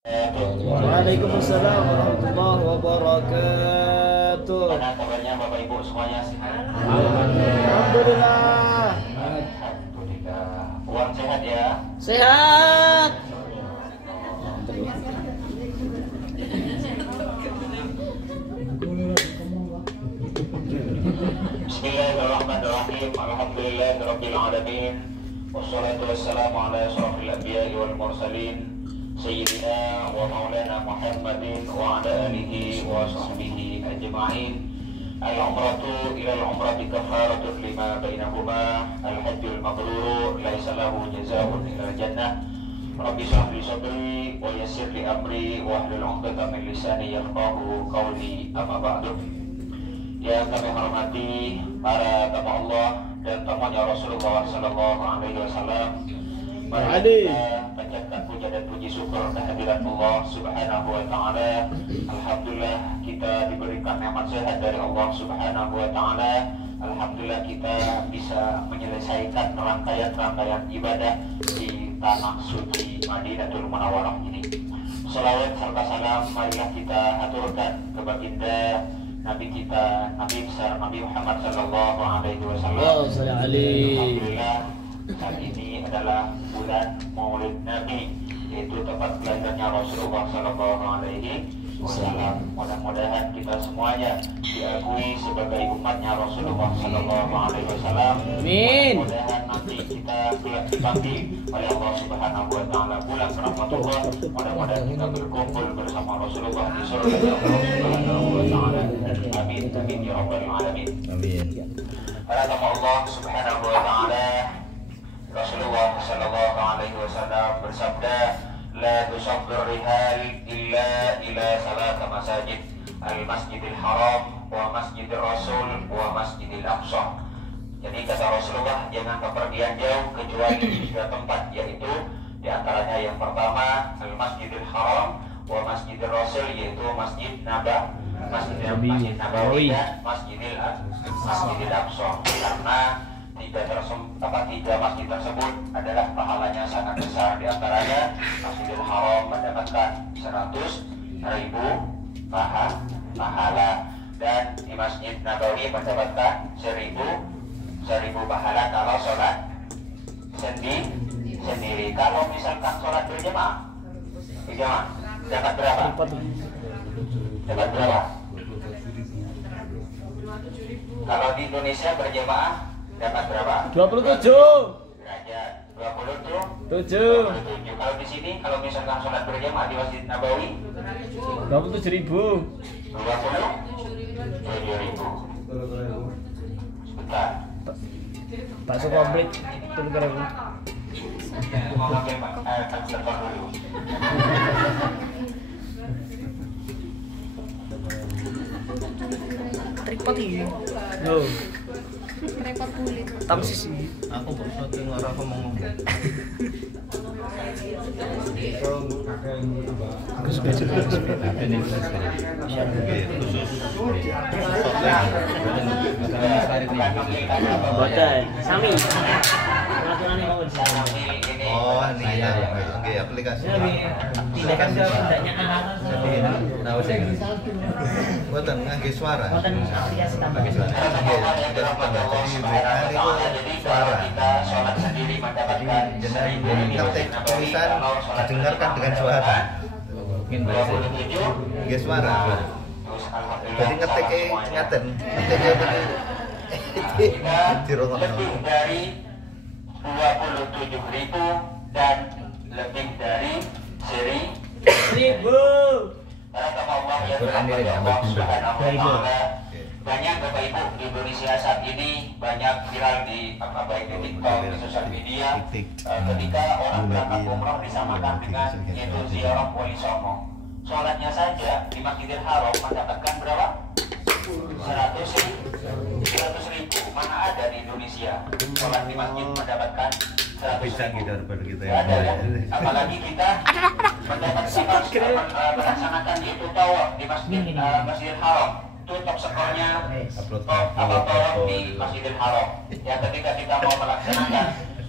Waalaikumsalam warahmatullahi wabarakatuh. Mana kabarnya Bapak Ibu semuanya sehat? Alhamdulillah. Alhamdulillah. Uang sehat ya? Sehat. Bismillahirrahmanirrahim. Alhamdulillahirabbil alamin. Wassalatu wassalamu ala asyrafil anbiya'i wal mursalin. Sayyidina wa maulana Muhammadin wa ala alihi wa sahbihi ajma'in. Al-umratu ila al-umrati kafaratun lima bainahuma. Al-hajjul mabrur laisa lahu jazaa'un illa jannah. Rabbi shrah li sadri wa yassir li amri wa hlul 'uqdatam min lisani yafqahu qawli. Amma ba'du. Yang kami hormati para tamu Allah dan tamunya Rasulullah sallallahu alaihi wasallam. Mari kita panjatkan puja dan puji syukur kehadirat Allah Subhanahu wa taala. Alhamdulillah kita diberikan nikmat sehat dari Allah Subhanahu wa taala. Alhamdulillah kita bisa menyelesaikan rangkaian-rangkaian ibadah di tanah suci Madinatul Munawwarah ini. Salawat serta salam marilah kita aturkan ke baginda Nabi kita, Nabi besar Nabi Muhammad sallallahu alaihi wasallam. Alhamdulillah saat ini adalah bulan Maulid Nabi, yaitu tempat kelahirannya Rasulullah sallallahu alaihi wasallam. Mudah-mudahan kita semuanya diakui sebagai umatnya Rasulullah sallallahu alaihi wasallam. Amin. Mudah-mudahan nanti kita kelak dipanggil oleh Allah Subhanahu wa taala bulan Ramadhan. Mudah-mudahan kita berkumpul bersama Rasulullah di surga Allah Subhanahu wa taala. Amin amin ya rabbal alamin. Amin. Para tamu Allah Subhanahu wa taala, Rasulullah sallallahu alaihi wasallam bersabda, la tusabbir rihal illa ila salata masajid, al-masjidil haram wa masjidil rasul wa masjidil aqsa. Jadi kata Rasulullah, jangan kepergian jauh kecuali di 3 tempat, yaitu diantaranya yang pertama al-masjidil haram wa masjidil rasul, yaitu masjid Masjid Nabawi dan masjidil aqsa. Karena tiga masjid tersebut adalah pahalanya sangat besar. Di antaranya Masjidil Haram mendapatkan 100.000 pahala, dan di Masjid Nabawi mendapatkan 1.000 pahala kalau sholat sendiri. Kalau misalkan sholat berjamaah dapat berapa? Dapat berapa? Kalau di Indonesia berjamaah dapat berapa? 27 derajat. 27. Kalau di sini, kalau misalkan sholat berjamaah di Masjid Nabawi 27.000. 27.000. Sebentar. Bakso komplit 3.000. Mau pakai kalkulator dulu. Tripod ini. Loh. Repot kulit. Tamsis sih. Aku baru dengar apa ngomong. Aku suka juga Apa nih khusus. Badai. Sami. Aturannya mau di sana. Oh, ini ya. Oke, aplikasi. Tindakan ke pindahnya Tahu saya. Buatan ngangge suara. buatan aplikasi tambah. Jadi Suara. kita sholat sendiri mendapatkan Jadi ketik tulisan didengarkan dengan suara. Mungkin bahasa. 27. Ngangge suara. Jadi ngetiknya ngaten. Ngetiknya begini. Kita Dirungokno. lebih dari 27.000 dan lebih dari 1.000. Para tamu Allah yang dirahmati Allah Subhanahu wa taala, banyak Bapak Ibu di Indonesia saat ini banyak viral di baik di TikTok, di sosial media, ketika orang berangkat umroh disamakan dengan yaitu ziarah Wali Songo. Sholatnya saja di Masjidil Haram mendapatkan berapa? 100.000. Mana ada di Indonesia sholat di masjid mendapatkan 100.000? Ada ya. Apalagi kita melaksanakan itu tawaf di Masjidil Haram. Itu top skornya tawaf di Masjidil Haram. Ya, ketika kita mau melaksanakan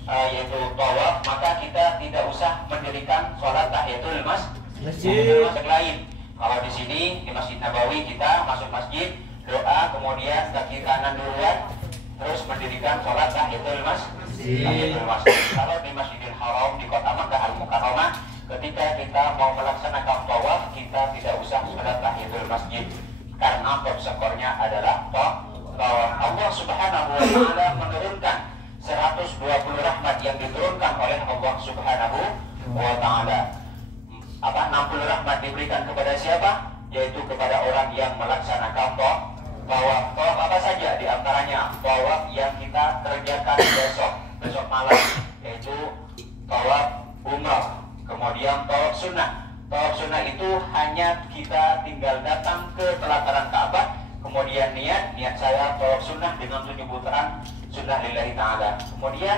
yaitu tawaf, maka kita tidak usah mendirikan sholat tahiyatul Masjid. Masjid lain. Kalau di sini di Masjid Nabawi kita masuk masjid, doa, kemudian kaki kanan duluan, terus mendirikan sholat tahiyatul masjid. Kalau di Masjidil Haram di kota Makkah Al-Mukarramah, ketika kita mau melaksanakan tawaf, kita tidak usah sholat tahiyatul masjid karena konsekuensinya adalah tawaf. Allah Subhanahu wa taala menurunkan 120 rahmat yang diturunkan oleh Allah Subhanahu wa taala. 60 rahmat diberikan kepada siapa? Yaitu kepada orang yang melaksanakan tawaf. Tawaf apa saja? Di antaranya tawaf yang kita kerjakan besok malam, yaitu tawaf umrah. Kemudian tawaf sunnah. Tawaf sunnah itu hanya kita tinggal datang ke pelataran Ka'bah, kemudian niat saya tawaf sunnah dengan 7 putaran sunnah lillahi ta'ala. Kemudian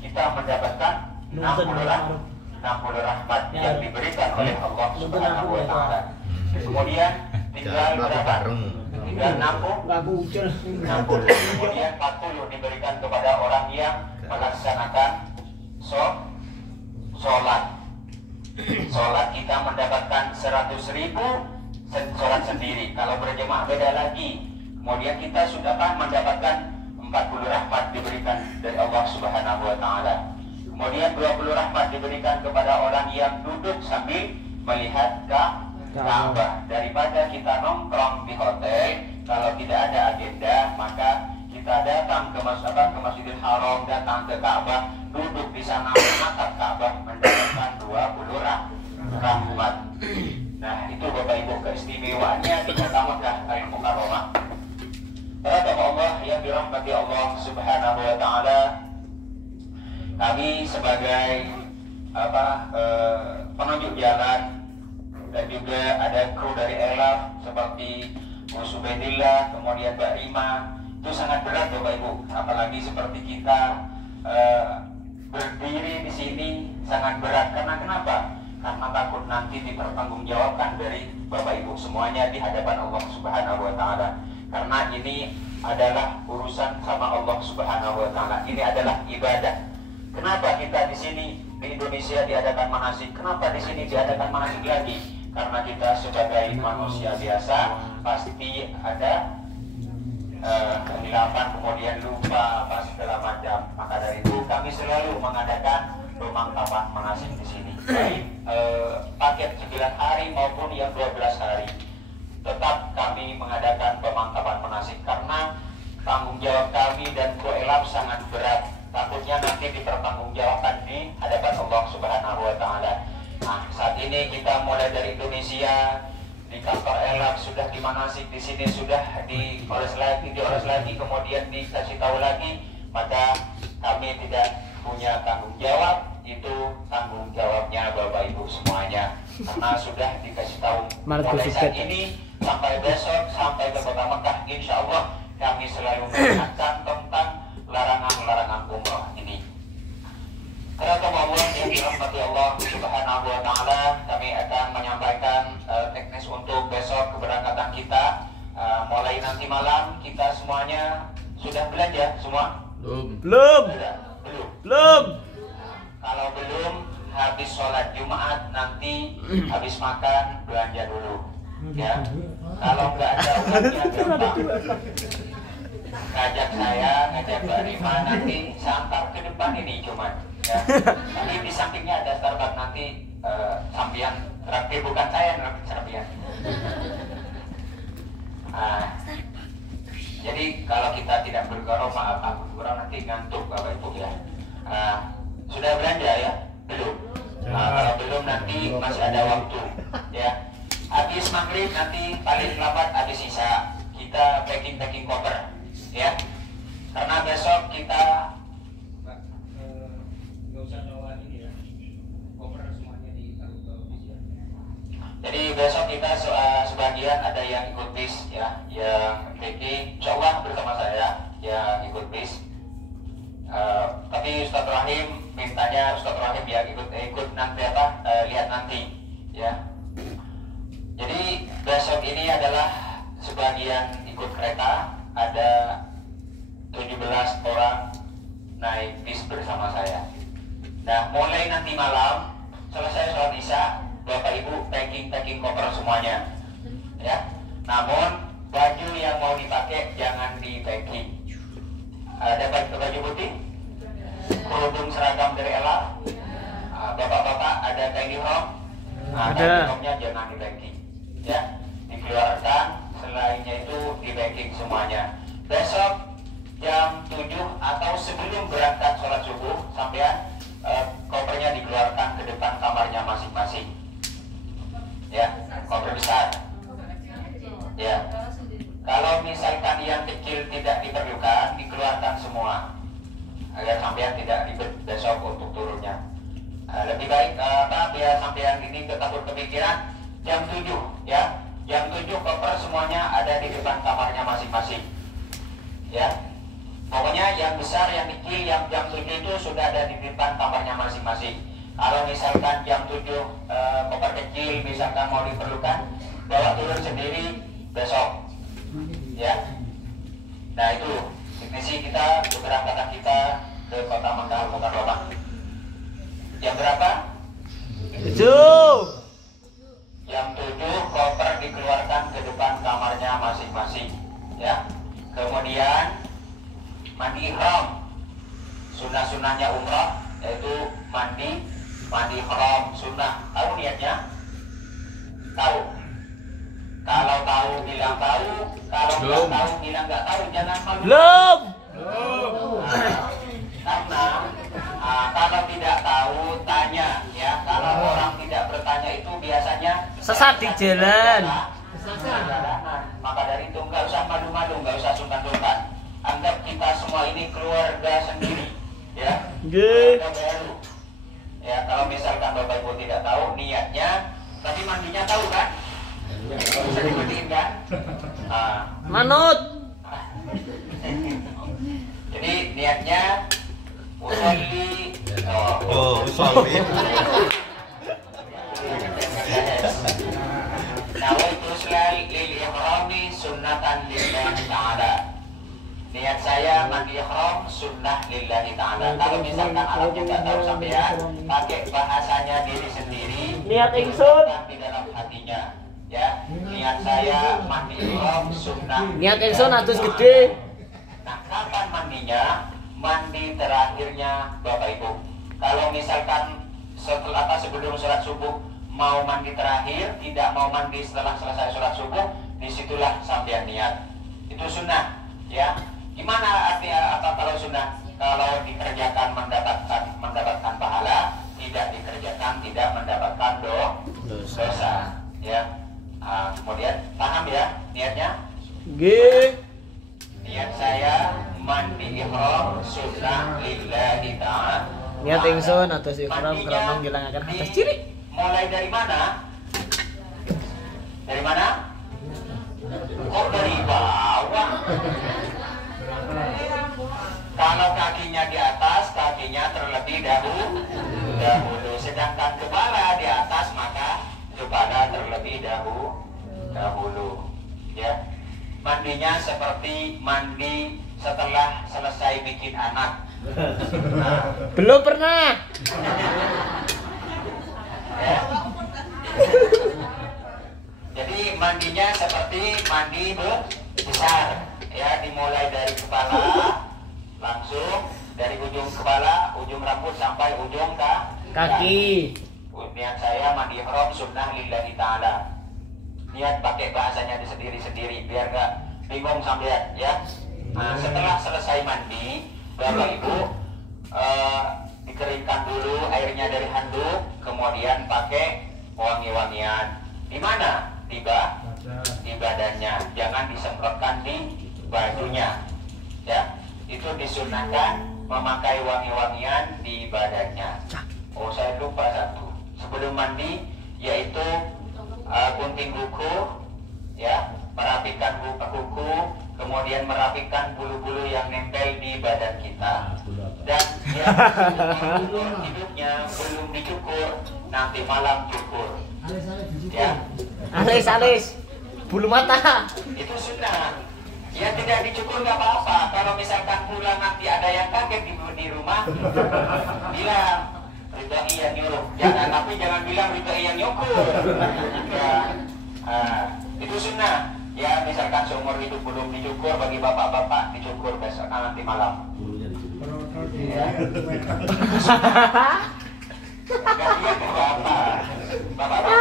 kita mendapatkan 60 rahmat yang diberikan oleh Allah Subhanahu wa taala. Kemudian tinggal berapa? Tinggal 60. Kemudian 40 diberikan kepada orang yang melaksanakan sholat. Sholat kita mendapatkan 100.000 sholat sendiri. Kalau berjemaah beda lagi. Kemudian kita sudah mendapatkan 40 rahmat diberikan dari Allah Subhanahu wa taala. Kemudian 20 rahmat diberikan kepada orang yang duduk sambil melihat Ka'bah. Daripada kita nongkrong di hotel, kalau tidak ada agenda, maka kita datang ke Masjidil Haram, datang ke Ka'bah, duduk di sana menatap Ka'bah, mendapatkan 20 rahmat. Nah, itu Bapak Ibu keistimewaannya di kota Makkah Al-Mukarramah. Para Allah yang dirahmati Allah Subhanahu wa taala, kami sebagai penunjuk jalan dan juga ada kru dari Elaf seperti Bu Subedillah, kemudian Mbak Rima, itu sangat berat Bapak Ibu. Apalagi seperti kita berdiri di sini sangat berat. Karena kenapa? Karena takut nanti dipertanggungjawabkan dari Bapak Ibu semuanya di hadapan Allah Subhanahu wa taala. Karena ini adalah urusan sama Allah Subhanahu wa taala. Ini adalah ibadah. Kenapa kita di sini di Indonesia diadakan manasik? Kenapa di sini diadakan manasik lagi? Karena kita sebagai manusia biasa pasti ada kehilafan, kemudian lupa, apa segala macam. Maka dari itu kami selalu mengadakan pemangkapan manasik di sini. Baik paket 9 hari maupun yang 12 hari. Tetap kami mengadakan pemangkapan manasik karena tanggung jawab kami dan Koelab sangat berat. Takutnya nanti dipertanggungjawabkan di hadapan Allah Subhanahu wa taala. Nah, saat ini kita mulai dari Indonesia, di kantor Elab sudah dimanasik, di sini sudah dioles lagi, kemudian dikasih tahu lagi, maka kami tidak punya tanggung jawab. Itu tanggung jawabnya Bapak Ibu semuanya. Karena sudah dikasih tahu mulai saat ini sampai besok sampai ke kota Makkah, insya Allah kami selalu mengingatkan tentang larangan-larangan umrah ini. Karena Allah yang dirahmati Allah Subhanahu wa taala, kami akan menyampaikan teknis untuk besok keberangkatan kita. Mulai nanti malam kita semuanya sudah belanja semua? Belum. Kalau belum, habis sholat Jumat nanti habis makan belanja dulu. Ya. Kalau nggak ada uangnya gampang. Ngajak saya, ngajak Mbak Rima, nanti santar ke depan ini cuma ya. Nanti di sampingnya ada Starbucks, nanti sampian terakhir, bukan saya terakhir sampian. Jadi kalau kita tidak bergoro, maaf aku kurang nanti ngantuk Bapak Ibu ya. Sudah belanja ya? Belum. Kalau belum nanti masih ada waktu ya. Habis maghrib nanti paling lambat habis isya kita packing koper ya, karena besok kita nggak usah bawa ini ya, koper semuanya ditaruh bis ya. Jadi besok kita sebagian ada yang ikut bis ya, yang packing, insya Allah bersama saya yang ikut bis. Tapi Ustaz Rahim mintanya Ustaz Rahim yang ikut nanti lihat nanti ya. Jadi besok ini adalah sebagian ikut kereta, ada 17 orang naik bis bersama saya. Nah, mulai nanti malam selesai sholat isya, Bapak Ibu packing koper semuanya, ya. Namun baju yang mau dipakai jangan di packing. Ada baju putih, kerudung seragam dari LA, bapak-bapak ada kain ihram, kain ihramnya jangan di packing, ya, dikeluarkan. Selainnya itu di packing semuanya. Besok jam 7 atau sebelum berangkat sholat subuh sampean kopernya dikeluarkan ke depan kamarnya masing-masing, ya, koper besar, ya. Kalau misalkan yang kecil tidak diperlukan, dikeluarkan semua agar sampean tidak ribet besok untuk turunnya. Lebih baik biar sampean ini takut kepikiran jam 7, ya. Jam 7 koper semuanya ada di depan kamarnya masing-masing, ya. Pokoknya yang besar, yang kecil, yang jam 7 itu sudah ada di depan kamarnya masing-masing. Kalau misalkan jam 7 koper kecil misalkan mau diperlukan, bawa turun sendiri besok, ya. Nah itu misi kita, keberangkatan kita ke kota Makkah Al-Mukarramah. Jam berapa? 7. Jam 7 koper dikeluarkan ke depan kamarnya masing-masing, ya. Kemudian mandi ihram. Sunnah-sunnahnya umrah yaitu mandi ihram sunnah. Tahu niatnya? Tahu. Kalau tahu bilang tahu, kalau nggak tahu bilang nggak tahu, jangan malu. Belum. Karena kalau tidak tahu tanya, ya. Kalau orang tidak bertanya itu biasanya Sesat di jalan. Maka dari itu nggak usah malu-malu, nggak usah sungkan-sungkan. Anggap kita semua ini keluarga sendiri, ya. Keluarga baru. Ya, kalau misalkan Bapak Ibu tidak tahu niatnya, tapi mandinya tahu kan? Bisa dibersihin kan? Manut. Jadi niatnya usolli. Usolli. Nawaitu sholal lil ihrami sunnatan lillahi ta'ala. Niat saya mandi ihram sunnah lillahi ta'ala. Kalau misalkan alatnya nggak tahu sampean, pakai bahasanya diri sendiri. Niat ingsun. Di dalam hatinya, ya. Niat saya mandi ihram sunnah. Niat ingsun atus gede. Nah, kapan mandinya? Mandi terakhirnya Bapak Ibu. Kalau misalkan sebelum sholat subuh mau mandi terakhir, tidak mau mandi setelah selesai sholat subuh, disitulah sampean niat. Itu sunnah, ya. Gimana artinya apa kalau sunnah? Kalau dikerjakan mendapatkan pahala, tidak dikerjakan tidak mendapatkan dosa, ya. Kemudian paham ya niatnya? Nggih. Niat saya mandi ihram sunnah lillahi ta'ala. Niat ingsun atus ihram krana ngilangaken hadas cilik. Mulai dari mana? Dari mana? Kok dari bawah? Kalau kakinya di atas, kakinya terlebih dahulu. Sedangkan kepala di atas, maka kepala terlebih dahulu. Ya. Mandinya seperti mandi setelah selesai bikin anak. Nah, Belum pernah. ya. Jadi mandinya seperti mandi besar, ya, dimulai dari kepala langsung dari ujung kepala, ujung rambut sampai ujung Kaki. Niat saya mandi ihram sunnah lillahi ta'ala. Niat pakai bahasanya sendiri-sendiri biar nggak bingung sampean, ya. Nah, setelah selesai mandi, Bapak Ibu dikeringkan dulu airnya dari handuk, kemudian pakai wangi-wangian. Di mana? Di badannya, jangan disemprotkan di bajunya, ya. Itu disunahkan memakai wangi-wangian di badannya. Oh, saya lupa satu. Sebelum mandi, yaitu gunting kuku, ya, merapikan kuku, kemudian merapikan bulu-bulu yang nempel di badan kita. Dan yang hidupnya belum dicukur, nanti malam cukur, ya. Alis bulu mata. Itu sunnah. Ya, tidak dicukur nggak apa-apa. Kalau misalkan pulang nanti ada yang kaget di rumah, bilang Ridai yang nyuruh. Jangan, tapi jangan bilang Ridai yang nyukur. Ya. Itu sunnah. Ya, misalkan seumur hidup belum dicukur, bagi bapak-bapak dicukur besok nanti malam. Ya. Gantian ke bapak-bapak.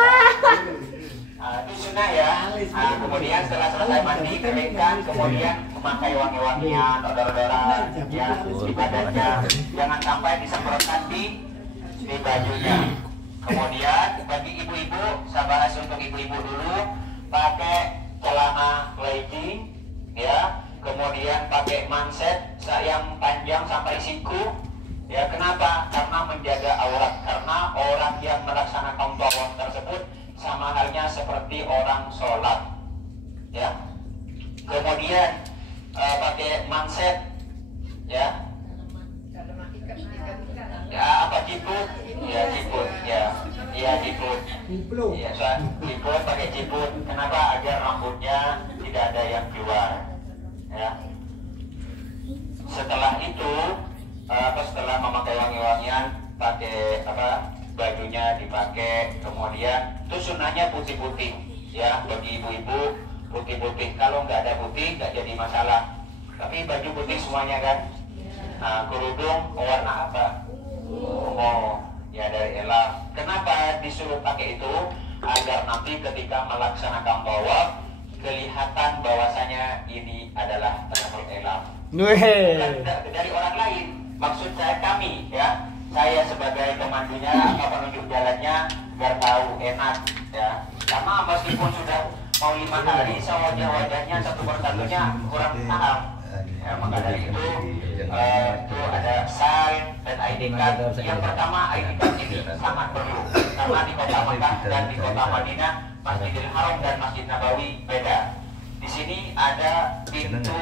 Itu sunnah ya. Kemudian setelah selesai mandi, keringkan, kemudian memakai wangi-wangian, odor-odoran, ya, di badannya. Jangan sampai disemprotkan di bajunya. Kemudian bagi ibu-ibu, saya bahas untuk ibu-ibu dulu, pakai celana legging, ya, kemudian pakai manset yang panjang sampai siku, ya. Kenapa? Karena menjaga aurat. Karena orang yang melaksanakan tawaf tersebut sama halnya seperti orang sholat, ya. Kemudian pakai manset, ya. Ya, apa ciput? Ya, ciput, ya. Iya, ciput. Ya, ciput, pakai ciput. Kenapa? Agar rambutnya tidak ada yang keluar, ya. Setelah itu, setelah memakai wangi-wangian, pakai bajunya dipakai, kemudian itu sunnahnya putih-putih, ya, bagi ibu-ibu putih-putih. Kalau nggak ada putih nggak jadi masalah, tapi baju putih semuanya kan. Nah, kerudung warna apa? Oh, ya dari elang. Kenapa disuruh pakai itu? Agar nanti ketika melaksanakan tawaf kelihatan bahwasanya ini adalah penampilan elang. Bukan dari orang lain. Maksud saya kami, ya. Saya sebagai pemandunya atau penunjuk jalannya biar tahu enak, ya. Karena meskipun sudah mau 5 hari, wajah-wajahnya satu persatunya kurang paham. Ya, maka dari itu ada sign dan ID card. Yang pertama, ID card ini sangat perlu karena di kota Mekah dan di kota Madinah, Masjidil Haram dan Masjid Nabawi beda. Di sini ada pintu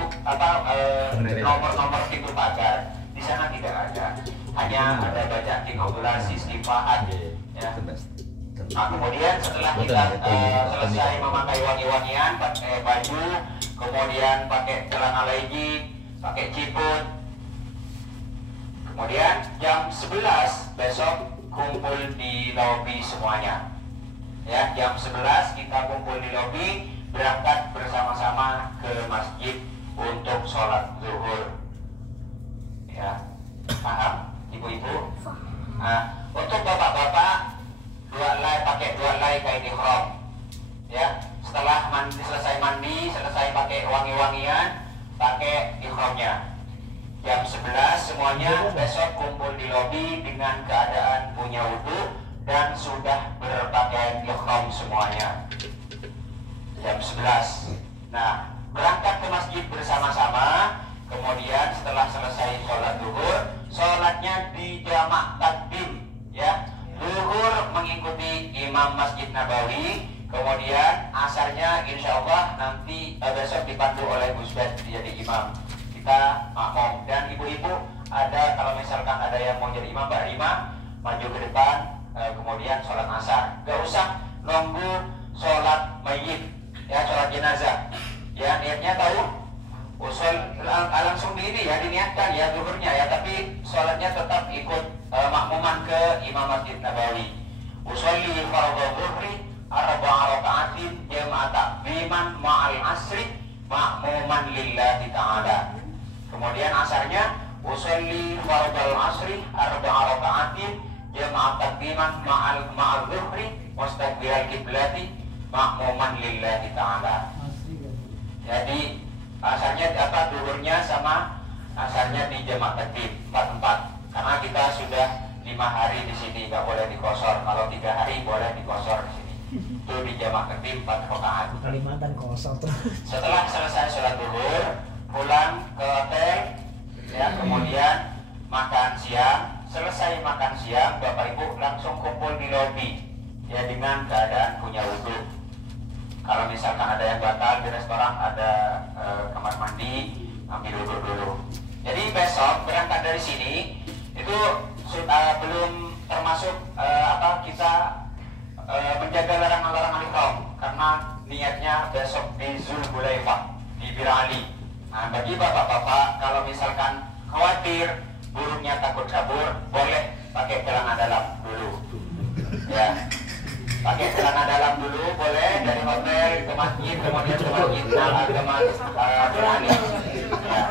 nomor-nomor pintu pagar. Di sana tidak ada, hanya ada baca kinobulasi istifahat, ya. Nah, kemudian setelah kita selesai memakai wangi-wangian, pakai baju, kemudian pakai celana legging, pakai ciput, kemudian jam 11 besok kumpul di lobi semuanya, ya. Jam 11 kita kumpul di lobi, berangkat bersama-sama ke masjid untuk sholat zuhur. Ya, paham ibu-ibu? Nah, untuk bapak-bapak pakai dua helai kain ihram, ya. Setelah selesai mandi, selesai pakai wangi-wangian, pakai ihramnya. Jam 11 semuanya besok kumpul di lobi dengan keadaan punya wudu dan sudah berpakaian ihram semuanya. Jam 11. Nah, berangkat ke masjid bersama-sama. Kemudian setelah selesai sholat zuhur, sholatnya di jamak takdim, ya. Zuhur mengikuti imam Masjid Nabawi, kemudian asarnya insya Allah nanti besok dipandu oleh Musbad jadi imam. Kita makmum, dan ibu-ibu ada, kalau misalkan ada yang mau jadi imam, Mbak Rima maju ke depan, kemudian sholat asar. Gak usah nunggu sholat mayit, ya, sholat jenazah, ya. Niatnya tahu? Usul langsung ini ya diniatkan ya zuhurnya ya, tapi sholatnya tetap ikut makmuman ke imam Masjid Nabawi. Usolli fardhu zuhri arba'a raka'atin jama'at takbiman ma'al asri makmuman lillahi ta'ala. Kemudian asarnya usolli fardhu asri arba'a raka'atin jama'at takbiman ma'al zuhri mustaqbilal kiblati makmuman lillahi ta'ala. Jadi asarnya duhurnya sama asarnya di jamak takdim 4-4, karena kita sudah 5 hari di sini, nggak boleh dikosor. Kalau 3 hari boleh dikosor di sini. Itu di jamak takdim 4 rakaat. Kalimantan kosor terus. Setelah selesai sholat duhur, pulang ke hotel, ya, kemudian makan siang. Selesai makan siang, Bapak Ibu langsung kumpul di lobi, ya, dengan keadaan punya wudu. Kalau misalkan ada yang batal di restoran, ada kamar mandi, ambil wudhu dulu. Jadi besok berangkat dari sini itu belum termasuk kita menjaga larangan-larangan ihram, karena niatnya besok di Zulhulaifah di Bir Ali. Nah, bagi bapak-bapak kalau misalkan khawatir burungnya takut kabur, boleh pakai celana dalam dulu. Ya. Pakai celana dalam dulu boleh, dari hotel ke masjid, kemudian ke masjid ke Birali. Ya.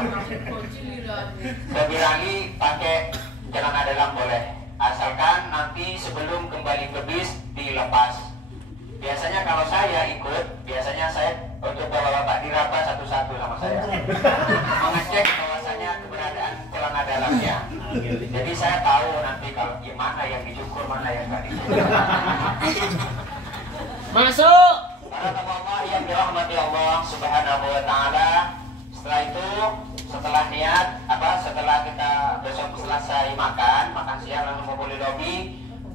Ke Birali pakai celana dalam boleh, asalkan nanti sebelum kembali ke bis dilepas. Biasanya kalau saya ikut, biasanya saya untuk bapak-bapak diraba satu-satu sama saya, mengecek bahwasanya keberadaan celana dalamnya. Jadi saya tahu nanti kalau mana yang dicukur, mana yang nggak dicukur. Masuk. Para teman-teman yang dirahmati Allah Subhanahu Wa Taala, setelah itu, setelah niat setelah kita besok selesai makan siang lalu ngumpul di lobi,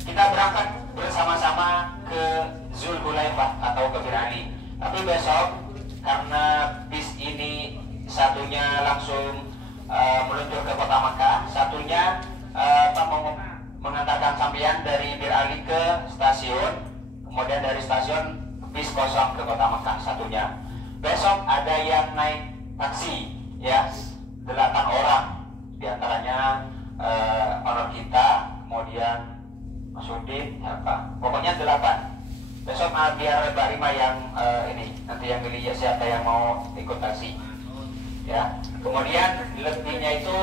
kita berangkat bersama-sama ke Zulhulaifah atau ke Birali. Tapi besok karena bis ini satunya langsung meluncur ke kota Makkah, satunya mengantarkan sampean dari Birali ke stasiun, kemudian dari stasiun bis kosong ke kota Makkah satunya. Besok ada yang naik taksi, ya, 8 orang, diantaranya honor kita, kemudian Masudin, pokoknya 8. Besok biar Mbak Rima yang ini nanti yang pilih siapa yang mau ikut taksi, ya. Kemudian lebihnya itu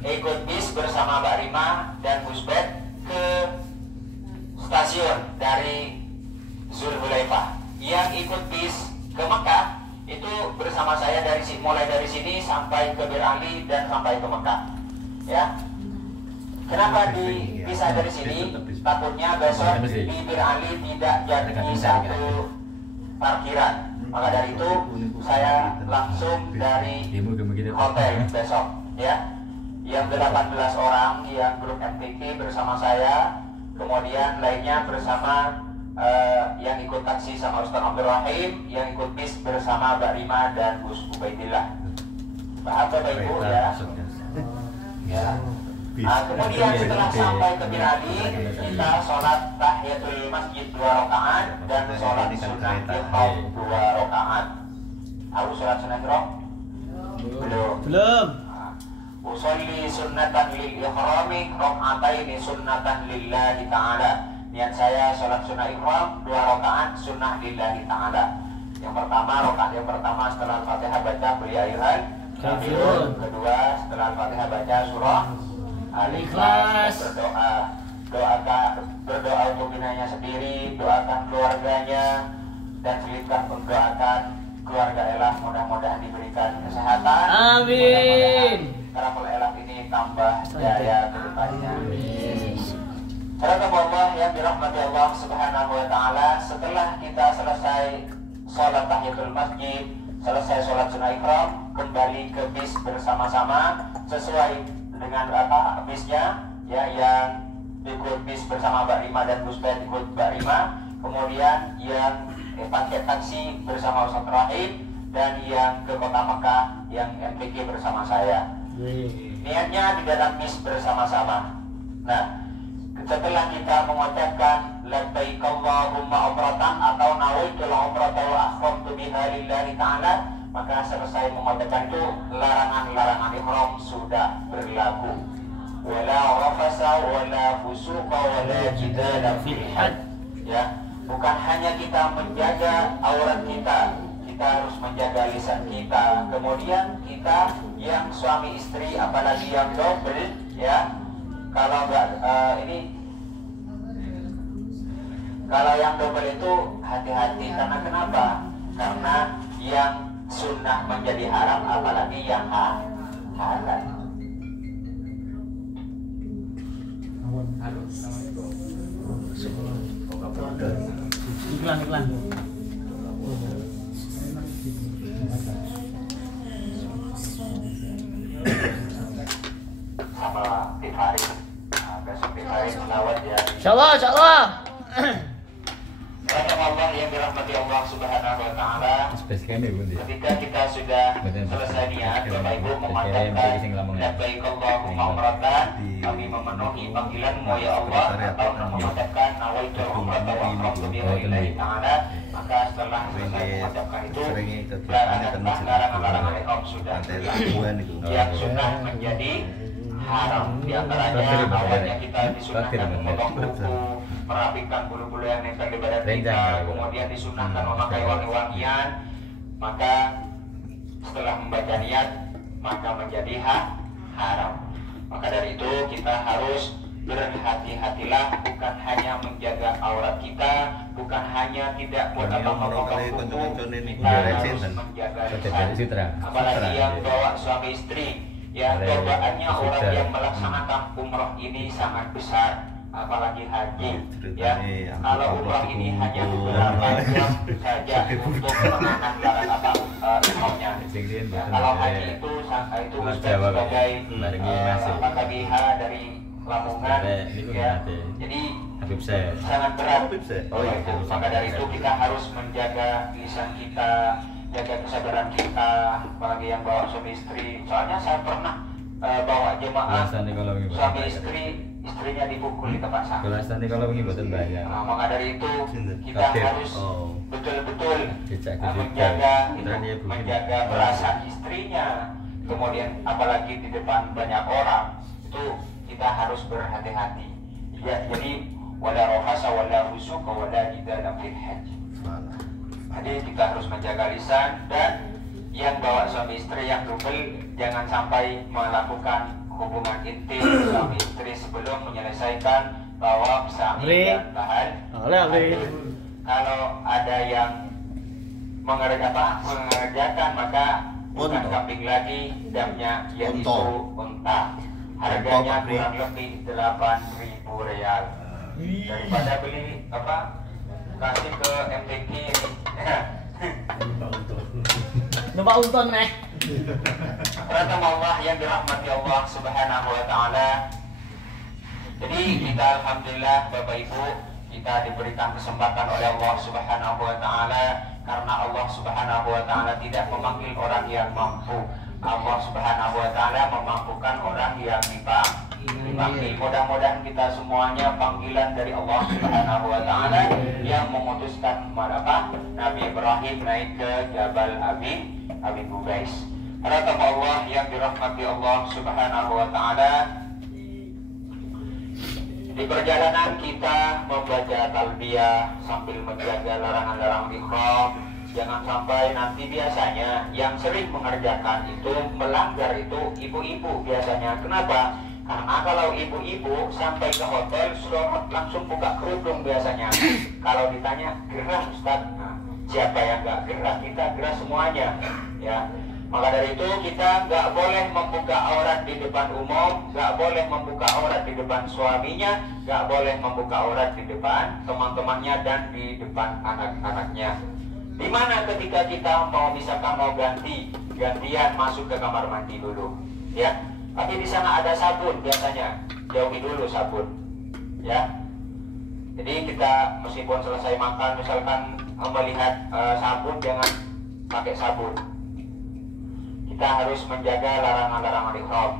ikut bis bersama Mbak Rima dan Busbet ke stasiun dari Zulhulaifah. Yang ikut bis ke Mekah itu bersama saya mulai dari sini sampai ke Birali dan sampai ke Mekah, ya. Kenapa dipisah dari sini? Takutnya besok di Birali tidak jadi satu parkiran. Maka dari itu saya langsung dari hotel besok, ya. Yang 18 orang yang grup MPK bersama saya, kemudian lainnya bersama yang ikut taksi sama Ustaz Abdul Rahim, yang ikut bis bersama Mbak Rima dan Gus Ubaidillah. Paham Bapak Ibu, ya? Ya. Kemudian setelah sampai ke Birali, kita sholat tahiyatul masjid 2 rakaat dan sholat sunnah ikhram 2 rakaat. Harus sholat sunnah ikhram? Belum. Usolli sunnatan lil ikhrami raka'ataini sunnatan lillahi ta'ala. Niat saya sholat sunnah ikhram 2 rakaat sunnah lillahi ta'ala. Yang pertama, rakaat yang pertama setelah Al-Fatihah baca qul ya ayyuhal kafirun. Kedua, setelah Al-Fatihah baca surah Al-Ikhlas. Berdoa untuk dirinya sendiri, doakan keluarganya, dan selipkan mendoakan keluarga Elah mudah-mudahan diberikan kesehatan. Amin. Karena Elah ini tambah jaya ke depannya. Para Allah yang dirahmati Allah Subhanahu Wa Taala, setelah kita selesai sholat tahiyatul masjid, selesai sholat sunnah ikhram, kembali ke bis bersama-sama sesuai dengan bisnya, ya, yang ikut bis bersama Mbak Rima dan Busbet ikut Mbak Rima, kemudian yang pakai taksi bersama Ustaz Rahim, dan yang ke kota Mekah yang MPK bersama saya. Niatnya di dalam bis bersama-sama. Nah, setelah kita mengucapkan labbaik Allahumma umratan atau nawaitul umrata wa akhramtu biha lillahi ta'ala, maka selesai mengucapkan itu larangan-larangan ihram sudah berlaku. Wala rafasa wala fusuqa wala jidala fil hajj, ya. Bukan hanya kita menjaga aurat kita, kita harus menjaga lisan kita. Kemudian kita yang suami istri, apalagi yang double, ya. Kalau kalau yang double itu hati-hati, karena kenapa? Karena yang sunnah menjadi haram, apalagi yang halal. Iklan. Sama Tifari, besok Tifari selawat ya. Insyaallah. Allah yang dirahmati Allah Subhanahu Wa Taala, ketika kita sudah selesai niat, Bapak Ibu memantapkan labbaik Allahumma umratan, kami memenuhi panggilan-Mu ya Allah, atau mengucapkan nawaitul umrata wa akhramtu biha lillahi ta'ala, maka setelah selesai mengucapkan itu, larangan-larangan ihram sudah berlaku. Yang sunnah menjadi haram. Di antaranya awalnya kita disunahkan memotong kuku, merapikan bulu-bulu yang nempel di badan kita, kemudian disunahkan memakai wangi-wangian. Maka setelah membaca niat maka menjadi haram. Maka dari itu kita harus berhati-hatilah, bukan hanya menjaga aurat kita, bukan hanya tidak memotong kuku, kita harus menjaga lisan. Apalagi yang bawa suami istri, ya cobaannya orang yang melaksanakan umroh ini sangat besar, apalagi haji. Ya, kalau umroh ini hanya beberapa jam saja untuk menahan ihramnya. Ya, kalau haji itu sebagai KBH dari Lamongan, ya, jadi sangat berat. Maka dari itu kita harus menjaga lisan kita, jaga kesabaran kita, apalagi yang bawa suami istri. Soalnya saya pernah bawa jemaah suami istri, istrinya dipukul di tempat sakit. Maka dari itu kita harus betul-betul menjaga perasaan istrinya. Kemudian apalagi di depan banyak orang, itu kita harus berhati-hati. Ya, jadi wala rafasa wala fusuqa wala jidala fil hajj. Jadi kita harus menjaga lisan, dan yang bawa suami istri yang double jangan sampai melakukan hubungan intim suami istri sebelum menyelesaikan tawaf sa'i dan tahallul. Kalau ada yang mengerjakan maka bukan kambing lagi, damnya yaitu unta. Harganya kurang lebih 8.000 real. Daripada beli kasih ke MTQ Numpak unton nih. Pertama Allah yang dirahmati Allah Subhanahu wa taala. Jadi kita alhamdulillah Bapak Ibu, kita diberikan kesempatan oleh Allah Subhanahu wa taala, karena Allah Subhanahu wa taala tidak memanggil orang yang mampu. Allah Subhanahu wa taala memampukan orang yang dipanggil. Mudah-mudahan kita semuanya panggilan dari Allah Subhanahu wa taala yang memutuskan Nabi Ibrahim naik ke Jabal Abi Qubais. Para tamu Allah yang dirahmati Allah Subhanahu wa taala, di perjalanan kita membaca talbiyah sambil menjaga larangan-larangan ihram. Jangan sampai nanti biasanya yang sering mengerjakan itu, melanggar itu ibu-ibu biasanya. Kenapa? Karena kalau ibu-ibu sampai ke hotel sudah langsung buka kerudung biasanya. Kalau ditanya gerah Ustaz, nah, siapa yang nggak gerah? Kita gerah semuanya, ya. Maka dari itu kita nggak boleh membuka aurat di depan umum, nggak boleh membuka aurat di depan suaminya, nggak boleh membuka aurat di depan teman-temannya dan di depan anak-anaknya. Dimana ketika kita misalkan mau gantian masuk ke kamar mandi dulu, ya. Tapi di sana ada sabun biasanya, jauhi dulu sabun, ya. Jadi kita meskipun selesai makan, misalkan melihat sabun, jangan pakai sabun. Kita harus menjaga larangan-larangan ihram.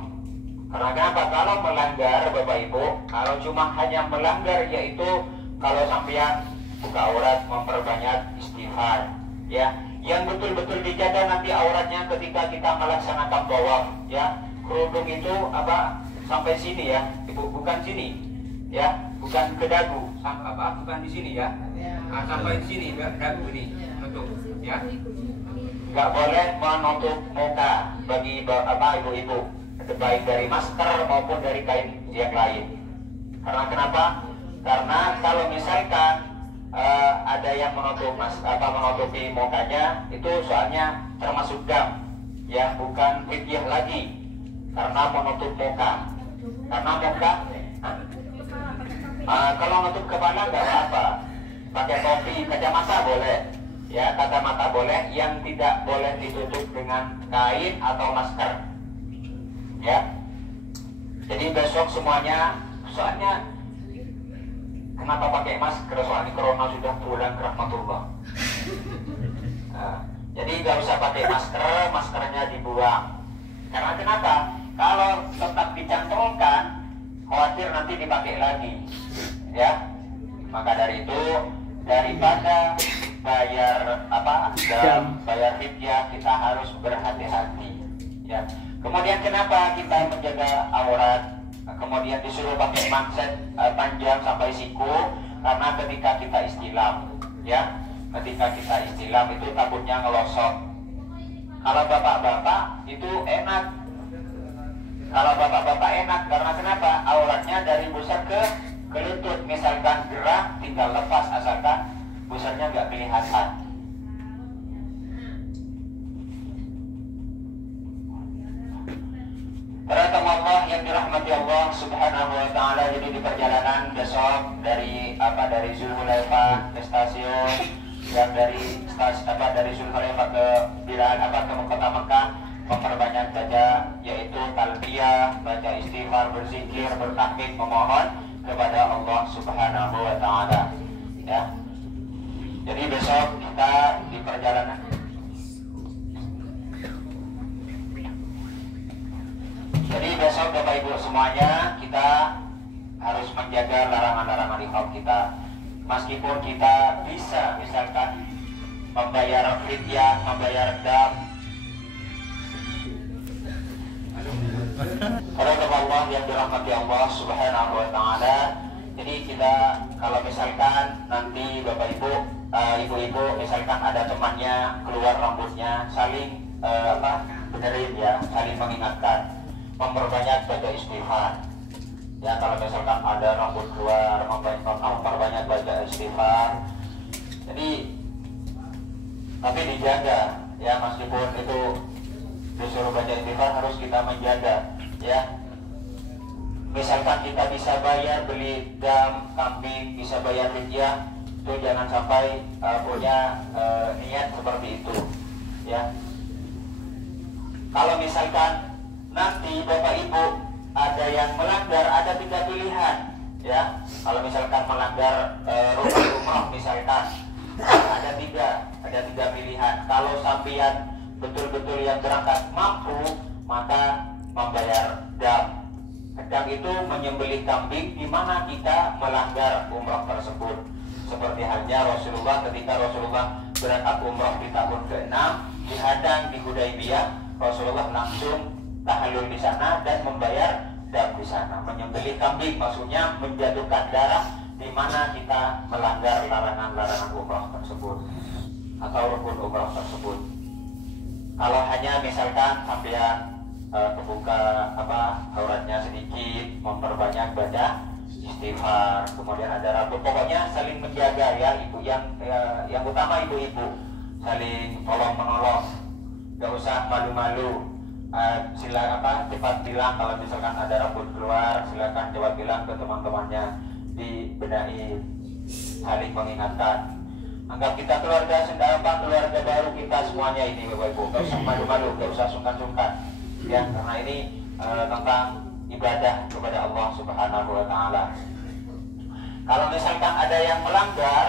Karena kenapa? Kalau melanggar Bapak Ibu, kalau cuma hanya melanggar yaitu kalau sampean buka aurat memperbanyak istighfar, ya. Yang betul-betul dijaga nanti auratnya ketika kita melaksanakan tawaf, ya. Kerudung itu sampai sini ya, Ibu, bukan sini, ya, bukan ke dagu, bukan di sini ya. Nah, sampai sini dagu ini, tutup, ya. Nggak boleh menutup muka bagi ibu-ibu, baik dari masker maupun dari kain yang lain. Karena kenapa? Karena kalau misalkan ada yang menutupi mukanya, itu soalnya termasuk dam, ya, bukan fidyah lagi, karena menutup muka. Karena muka, kalau menutup kepala nggak apa-apa, pakai topi, kacamata boleh, ya, kacamata boleh, yang tidak boleh ditutup dengan kain atau masker, ya. Jadi besok semuanya, soalnya kenapa pakai masker? Soalnya corona sudah pulang ke rahmatullah. Nah, jadi nggak usah pakai masker, maskernya dibuang. Karena kenapa? Kalau tetap dicantolkan, khawatir nanti dipakai lagi, ya. Maka dari itu, daripada bayar bayar fidyah, kita harus berhati-hati, ya. Kemudian kenapa kita menjaga aurat? Kemudian disuruh pakai manset panjang sampai siku, karena ketika kita istilam, ya, ketika kita istilam itu takutnya ngelosok. Kalau bapak-bapak itu enak, kalau bapak-bapak enak karena kenapa? Auratnya dari pusar ke lutut, misalkan gerak tinggal lepas asalkan pusarnya nggak kelihatan. Teman-teman yang dirahmati Allah Subhanahu wa taala, jadi di perjalanan besok dari Zulhulaifah ke stasiun, yang dari Zulhulaifah ke Bilal ke kota Mekah, memperbanyak baca yaitu talbiyah, baca istighfar, berzikir, bertakbir, memohon kepada Allah Subhanahu wa taala. Ya. Jadi besok kita di perjalanan Bapak Ibu semuanya, kita harus menjaga larangan-larangan ihram kita. Meskipun kita bisa misalkan membayar fidyah, membayar dam, kalau Allah yang dirahmati Allah Subhanahu wa taala. Jadi kita kalau misalkan nanti Bapak Ibu, ibu-ibu misalkan ada temannya keluar rambutnya, saling benerin ya, saling mengingatkan, memperbanyak baca istighfar. Ya, kalau misalkan ada rambut keluar, memperbanyak baca istighfar. Jadi tapi dijaga ya, meskipun itu disuruh baca istighfar harus kita menjaga ya. Misalkan kita bisa bayar beli dam kambing, bisa bayar fidyah, itu jangan sampai punya niat seperti itu ya. Kalau misalkan nanti Bapak Ibu ada yang melanggar, ada 3 pilihan ya. Kalau misalkan melanggar rukun umrah misalkan, ada tiga pilihan. Kalau sampean betul-betul yang berangkat mampu, maka membayar dam. Dam itu menyembelih kambing di mana kita melanggar umrah tersebut. Seperti halnya Rasulullah ketika Rasulullah berangkat umrah di tahun ke-6, dihadang di Hudaybiyah, Rasulullah langsung tahallul di sana dan membayar dam di sana. Menyembelih kambing maksudnya menjatuhkan darah di mana kita melanggar larangan-larangan umrah tersebut atau rukun umrah tersebut. Kalau hanya misalkan sampean kebuka auratnya sedikit, memperbanyak baca istighfar, kemudian ada rambut, pokoknya saling menjaga ya, ibu yang utama ibu-ibu saling tolong menolong, gak usah malu-malu. Cepat bilang kalau misalkan ada rambut keluar, silakan cepat bilang ke teman-temannya, dibenahi, saling mengingatkan. Anggap kita keluarga keluarga baru kita semuanya ini Bapak Ibu, gak usah malu-malu, gak usah sungkan-sungkan ya, karena ini tentang ibadah kepada Allah Subhanahu wa taala. Kalau misalkan ada yang melanggar,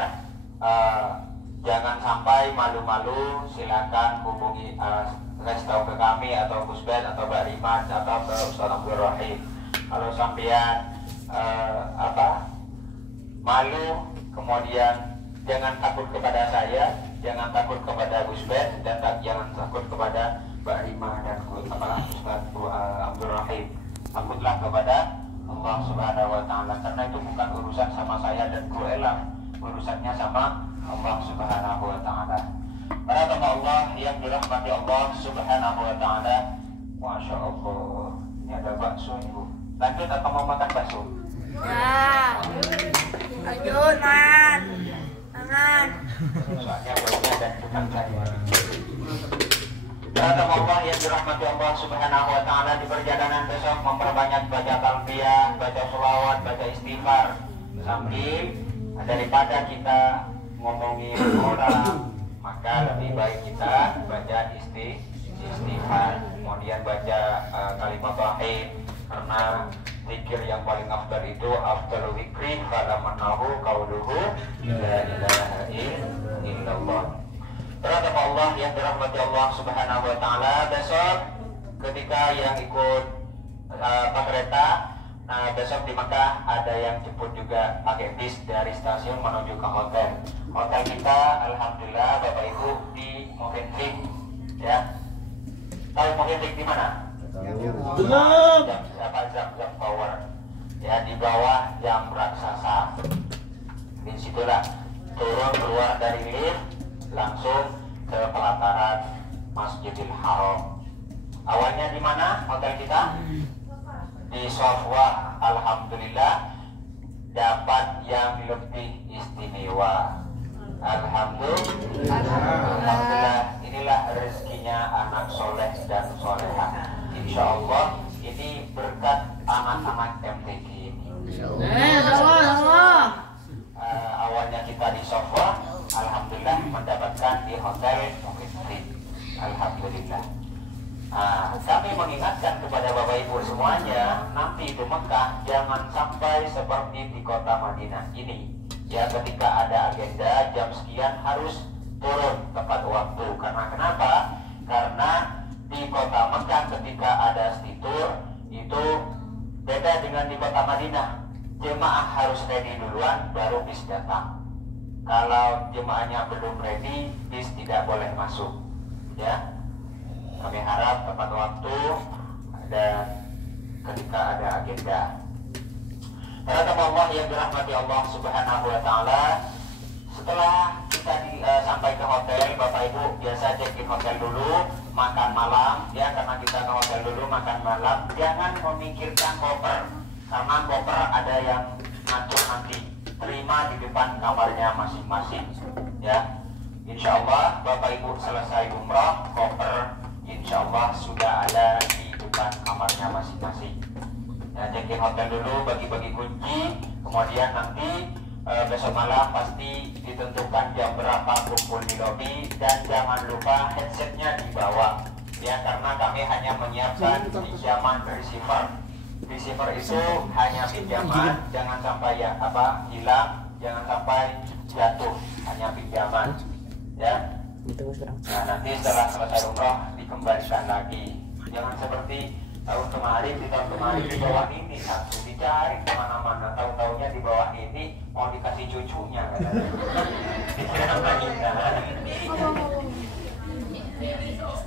jangan sampai malu-malu, silakan hubungi kasih tahu ke kami atau Gus Ben atau Mbak Riman atau ke Ustaz Abdul Rahim. Kalau sampean malu, kemudian jangan takut kepada saya, jangan takut kepada Gus Ben, dan jangan takut kepada Mbak Rima dan Ustaz Abdul Rahim. Takutlah kepada Allah Subhanahu wa taala, karena itu bukan urusan sama saya dan Guru Elam, urusannya sama Allah Subhanahu wa taala. Para tamu Allah yang dirahmati Allah Subhanahu wa taala. Masya Allah, ini ada bakso nih Bu. Lanjut atau mau makan bakso? Ya. Lanjut, Man. Tangan. Soalnya baunya dan bukan saya. Para tamu Allah yang dirahmati Allah Subhanahu wa taala, di perjalanan besok memperbanyak baca talbiyah, baca sholawat, baca istighfar, sambil daripada kita ngomongin orang, maka lebih baik kita baca istighfar, kemudian baca kalimat tauhid, karena zikir yang paling afdal itu afdalul dzikri fa'amanahu qauluhu la ilaha illallah. Terhadap Allah yang dirahmati Allah Subhanahu wa taala, besok ketika yang ikut kereta, besok di Mekah ada yang jemput juga pakai bis dari stasiun menuju ke hotel. Hotel kita alhamdulillah Bapak Ibu di Movenpick ya. Tahu Movenpick di mana? Belum. Zam-zam power. Ya, di bawah jam raksasa. Di situlah turun keluar dari lift langsung ke pelataran Masjidil Haram. Awalnya di mana hotel kita? Di Sofwa. Alhamdulillah dapat yang lebih istimewa. Alhamdulillah. Inilah rezekinya anak soleh dan soleha. Insya Allah ini berkat anak-anak MTQ ini. Awalnya kita di Sofwa, alhamdulillah mendapatkan di hotel Mukmin. Alhamdulillah. Kami mengingatkan kepada Bapak Ibu semuanya, nanti di Mekah jangan sampai seperti di kota Madinah ini. Ya, ketika ada agenda jam sekian harus turun tepat waktu. Karena kenapa? Karena di kota Mekah ketika ada stitur itu beda dengan di kota Madinah. Jemaah harus ready duluan baru bis datang. Kalau jemaahnya belum ready, bis tidak boleh masuk. Ya, kami harap tepat waktu dan ketika ada agenda. Teman-teman Allah yang dirahmati Allah Subhanahu wa Ta'ala, setelah kita sampai ke hotel, Bapak Ibu biasa check-in hotel dulu, makan malam, ya, karena kita ke hotel dulu makan malam. Jangan memikirkan koper, karena koper ada yang ngatur nanti, terima di depan kamarnya masing-masing. Ya, Insya Allah Bapak Ibu selesai umrah, koper Insya Allah sudah ada di depan kamarnya masing-masing. Nah, check-in hotel dulu, bagi-bagi kunci, kemudian nanti besok malam pasti ditentukan jam berapa kumpul di lobi, dan jangan lupa headsetnya dibawa, ya, karena kami hanya menyiapkan pinjaman receiver. Receiver itu hanya pinjaman, jangan sampai hilang, jangan sampai jatuh, hanya pinjaman, ya. Nah, nanti setelah selesai umroh dikembalikan lagi. Jangan seperti tahun kemarin di bawah ini satu dicari kemana-mana, tahu-taunya di bawah ini mau dikasih cucunya katanya.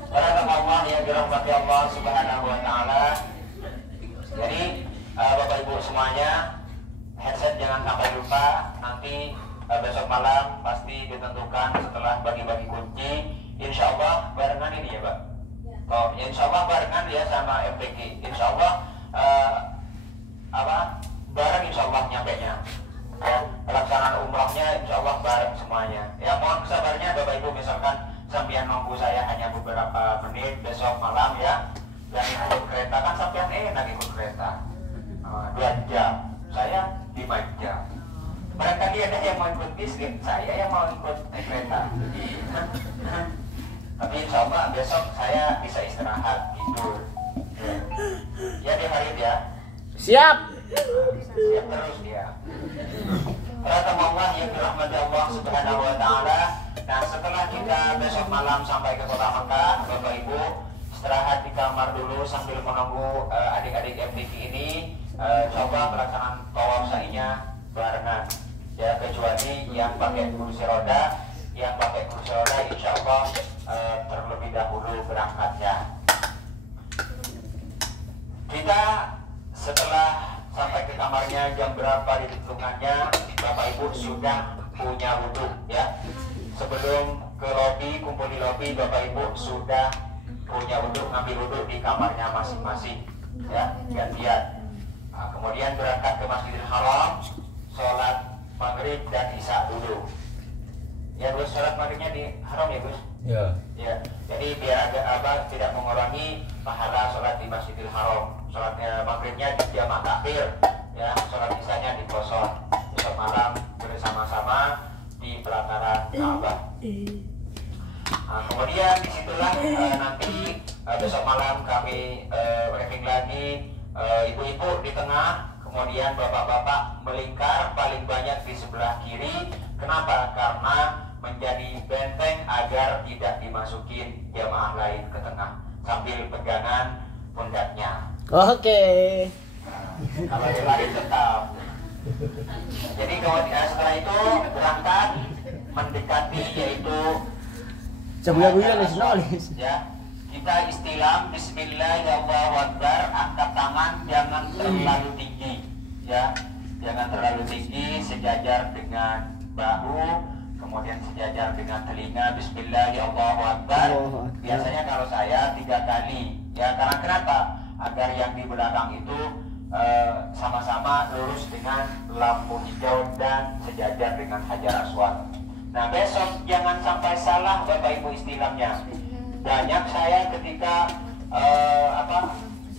Para Allah yang dirahmati Allah Subhanahu wa Ta'ala. Jadi Bapak Ibu semuanya, headset jangan sampai lupa. Nanti besok malam pasti ditentukan setelah bagi-bagi kunci. Insya Allah barengan ini ya Pak. Oh, insya Allah barengan ya sama MTQ. Insya Allah bareng insya Allah nyampenya. Ya, pelaksanaan umrahnya insya Allah bareng semuanya. Ya, mohon kesabarnya Bapak Ibu, misalkan sampean nunggu saya hanya beberapa menit besok malam ya. Dan ikut kereta kan sampean enak ikut kereta. 2 jam, saya 5 jam. Barangkali ada yang mau ikut bis, saya yang mau ikut kereta. Tapi insya Allah besok saya bisa istirahat, tidur. Ya di hari ya. Siap. Siap terus dia. Para Allah yang dirahmati Allah Subhanahu wa Ta'ala. Nah, setelah kita besok malam sampai ke kota Mekah, Bapak Ibu istirahat di kamar dulu sambil menunggu adik-adik MTQ ini coba pelaksanaan tawaf sa'inya barengan. Ya, kecuali yang pakai kursi roda. Yang pakai kursi roda insya Allah terlebih dahulu berangkatnya. Kita setelah sampai ke kamarnya jam berapa ditentukannya, Bapak Ibu sudah punya wudhu ya. Sebelum ke lobi, kumpul di lobi, Bapak Ibu sudah punya wudhu, ngambil wudhu di kamarnya masing-masing ya, gantian. Nah, kemudian berangkat ke Masjidil Haram, sholat maghrib dan isya dulu. Ya Gus, sholat maghribnya di haram ya Gus? Ya. Ya. Jadi biar agak tidak mengurangi pahala sholat di Masjidil Haram. Sholatnya maghribnya di jamaah takbir, ya. Sholat isyanya di kosong. Besok malam bersama-sama di pelataran Ka'bah. Nah, kemudian disitulah nanti besok malam kami briefing lagi, ibu-ibu di tengah. Kemudian bapak-bapak melingkar paling banyak di sebelah kiri. Kenapa? Karena menjadi benteng agar tidak dimasukin jamaah lain ke tengah sambil pegangan pundaknya. Oke. Kalau yang lain tetap. Jadi setelah itu berangkat mendekati yaitu Sebelah gue ada ya, kita istilam Bismillahirrahmanirrahim, angkat tangan jangan terlalu tinggi, ya, jangan terlalu tinggi, sejajar dengan bahu, kemudian sejajar dengan telinga. Bismillahirrahmanirrahim. Biasanya kalau saya 3 kali, ya, karena kenapa? Agar yang di belakang itu sama-sama lurus dengan lampu hijau dan sejajar dengan Hajar Aswad. Nah, besok jangan sampai salah Bapak Ibu istilamnya. Banyak saya ketika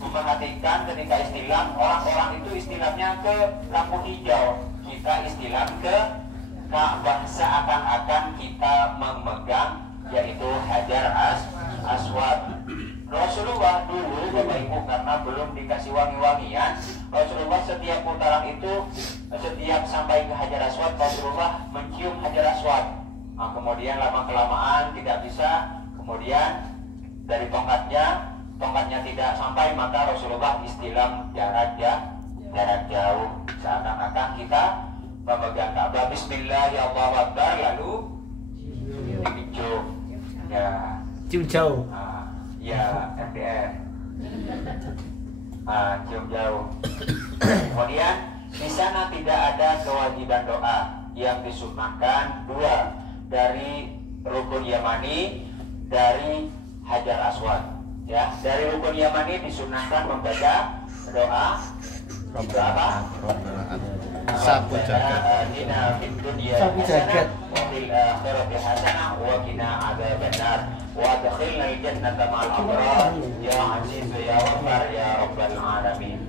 memperhatikan ketika istilam, orang-orang itu istilamnya ke lampu hijau, kita istilam ke Ka'bah, seakan-akan kita memegang yaitu Hajar Aswad. Rasulullah dulu Bapak Ibu, karena belum dikasih wangi-wangian, Rasulullah setiap putaran itu, setiap sampai ke Hajar Aswad, Rasulullah mencium Hajar Aswad. Nah, kemudian lama-kelamaan tidak bisa, kemudian dari tongkatnya tidak sampai, maka Rasulullah istilam jarak jauh, seakan-akan kita memegang Ka'bah. Bismillahirrahmanirrahim, lalu dicium, ya, cium jauh. Ya, FDR. Cium jauh. Kemudian di sana tidak ada kewajiban doa, yang disunahkan 2 dari rukun Yamani, dari Hajar Aswad. Ya, dari rukun Yamani disunahkan membaca doa apa? Sapu jagat. Sapu jagat. وادخلنا الجنة مع الأبرار يا عزيز يا غفار يا رب العالمين.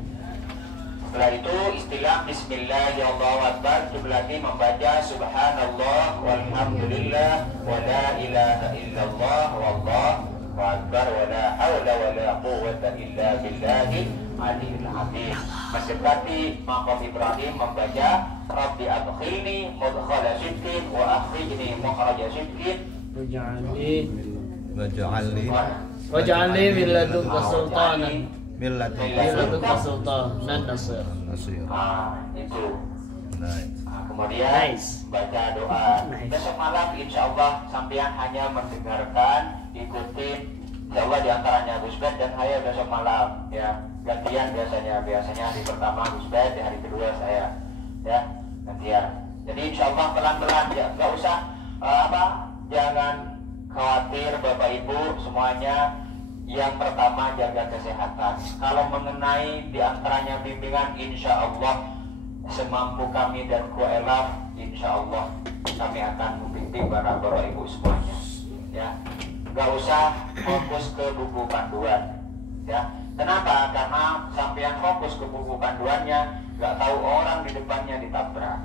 Setelah itu istilah Bismillahirrahmanirrahim, itu lagi membaca Subhanallah walhamdulillah wa la ilaha illallah wallahu akbar wa la hawla wa la quwwata illa billahil aliyil azim. Mendekati maqam Ibrahim membaca Rabbi adkhilni mudkhala sidqin wa akhrijni mukhraja sidqin waj'alni min ladunka sultanan Milladunka sultanan nasir. Itu. Nice. Kemudian baca doa. Besok malam insya Allah sampean hanya mendengarkan, ikutin. Insya Allah diantaranya Gus Bed dan saya besok malam, ya, gantian biasanya hari pertama Gus Bed, di hari kedua saya, ya, gantian. Jadi insya Allah pelan-pelan, ya, nggak usah jangan khawatir Bapak Ibu semuanya. Yang pertama jaga kesehatan. Kalau mengenai diantaranya bimbingan, insya Allah semampu kami dan kuelaf, insya Allah kami akan membimbing Bapak Ibu semuanya. Ya, nggak usah fokus ke buku panduan. Ya, kenapa? Karena sampean fokus ke buku panduannya, nggak tahu orang di depannya ditabrak.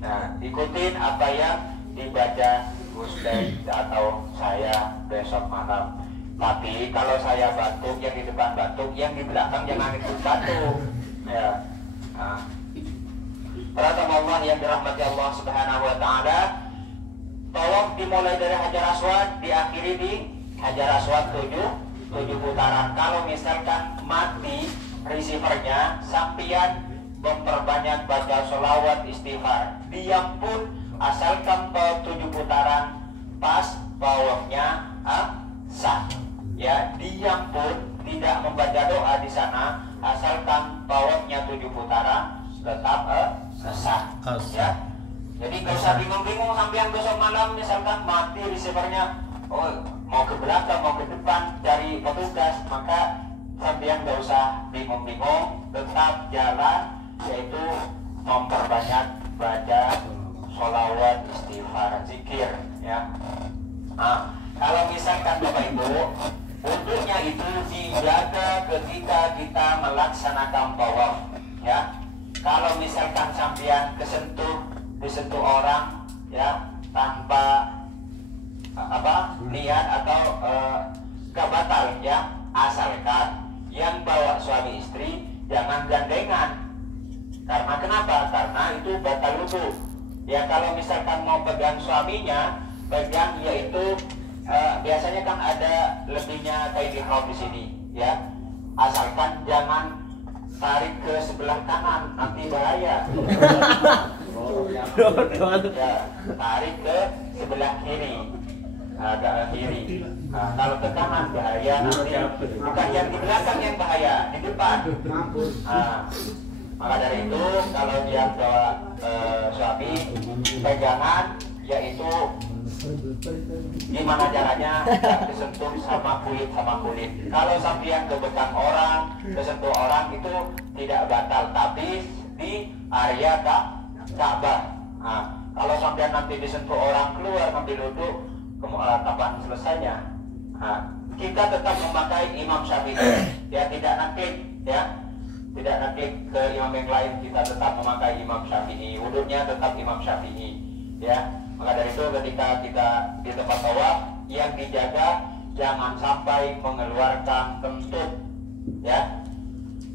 Nah, ikutin apa yang dibaca Gus Bed atau saya besok malam. Tapi kalau saya batuk, yang di depan batuk, yang di belakang jangan ikut batuk. Ya. Nah. Para Allah yang dirahmati Allah Subhanahu wa taala, tawaf dimulai dari Hajar Aswad, diakhiri di Hajar Aswad 7 putaran. Kalau misalkan mati receivernya, sampian memperbanyak baca sholawat istighfar. Diam pun asalkan 7 putaran pas tawafnya sah. Ya, diam pun tidak membaca doa di sana, asalkan tawafnya 7 putaran tetap sah. Ya. Jadi nggak usah bingung-bingung sampai besok malam misalkan mati receivernya, oh mau ke belakang mau ke depan cari petugas, maka sampean nggak usah bingung-bingung, tetap jalan, yaitu memperbanyak baca sholawat istighfar zikir, ya. Nah, kalau misalkan Bapak Ibu, wudhunya itu dijaga ketika kita melaksanakan tawaf, ya. Kalau misalkan sampean disentuh orang, ya, tanpa niat atau gak batal, ya, asalkan yang bawa suami istri jangan gandengan. Karena kenapa? Karena itu batal wudhu. Ya, kalau misalkan mau pegang suaminya, pegang, yaitu biasanya kan ada lebihnya kayak ihram di sini, ya. Asalkan jangan tarik ke sebelah kanan, nanti bahaya. Ya, tarik ke sebelah kiri. agak kiri. Nah, kalau ke kanan bahaya, nanti bukan yang di belakang yang bahaya, di depan. Maka dari itu kalau dia bawa suami pegangan, yaitu gimana caranya tidak disentuh sama kulit. Kalau sampai ke bekam orang, kesentuh orang itu tidak batal, tapi di area Ka'bah. Kalau sampai nanti disentuh orang keluar ngambil wudhu, kapan selesainya? Kita tetap memakai Imam Syafi'i, ya tidak naklik, ya tidak naklik ke imam yang lain, kita tetap memakai Imam Syafi'i, wudhunya tetap Imam Syafi'i, ya. Maka dari itu ketika kita di tempat tawaf, yang dijaga jangan sampai mengeluarkan kentut, ya.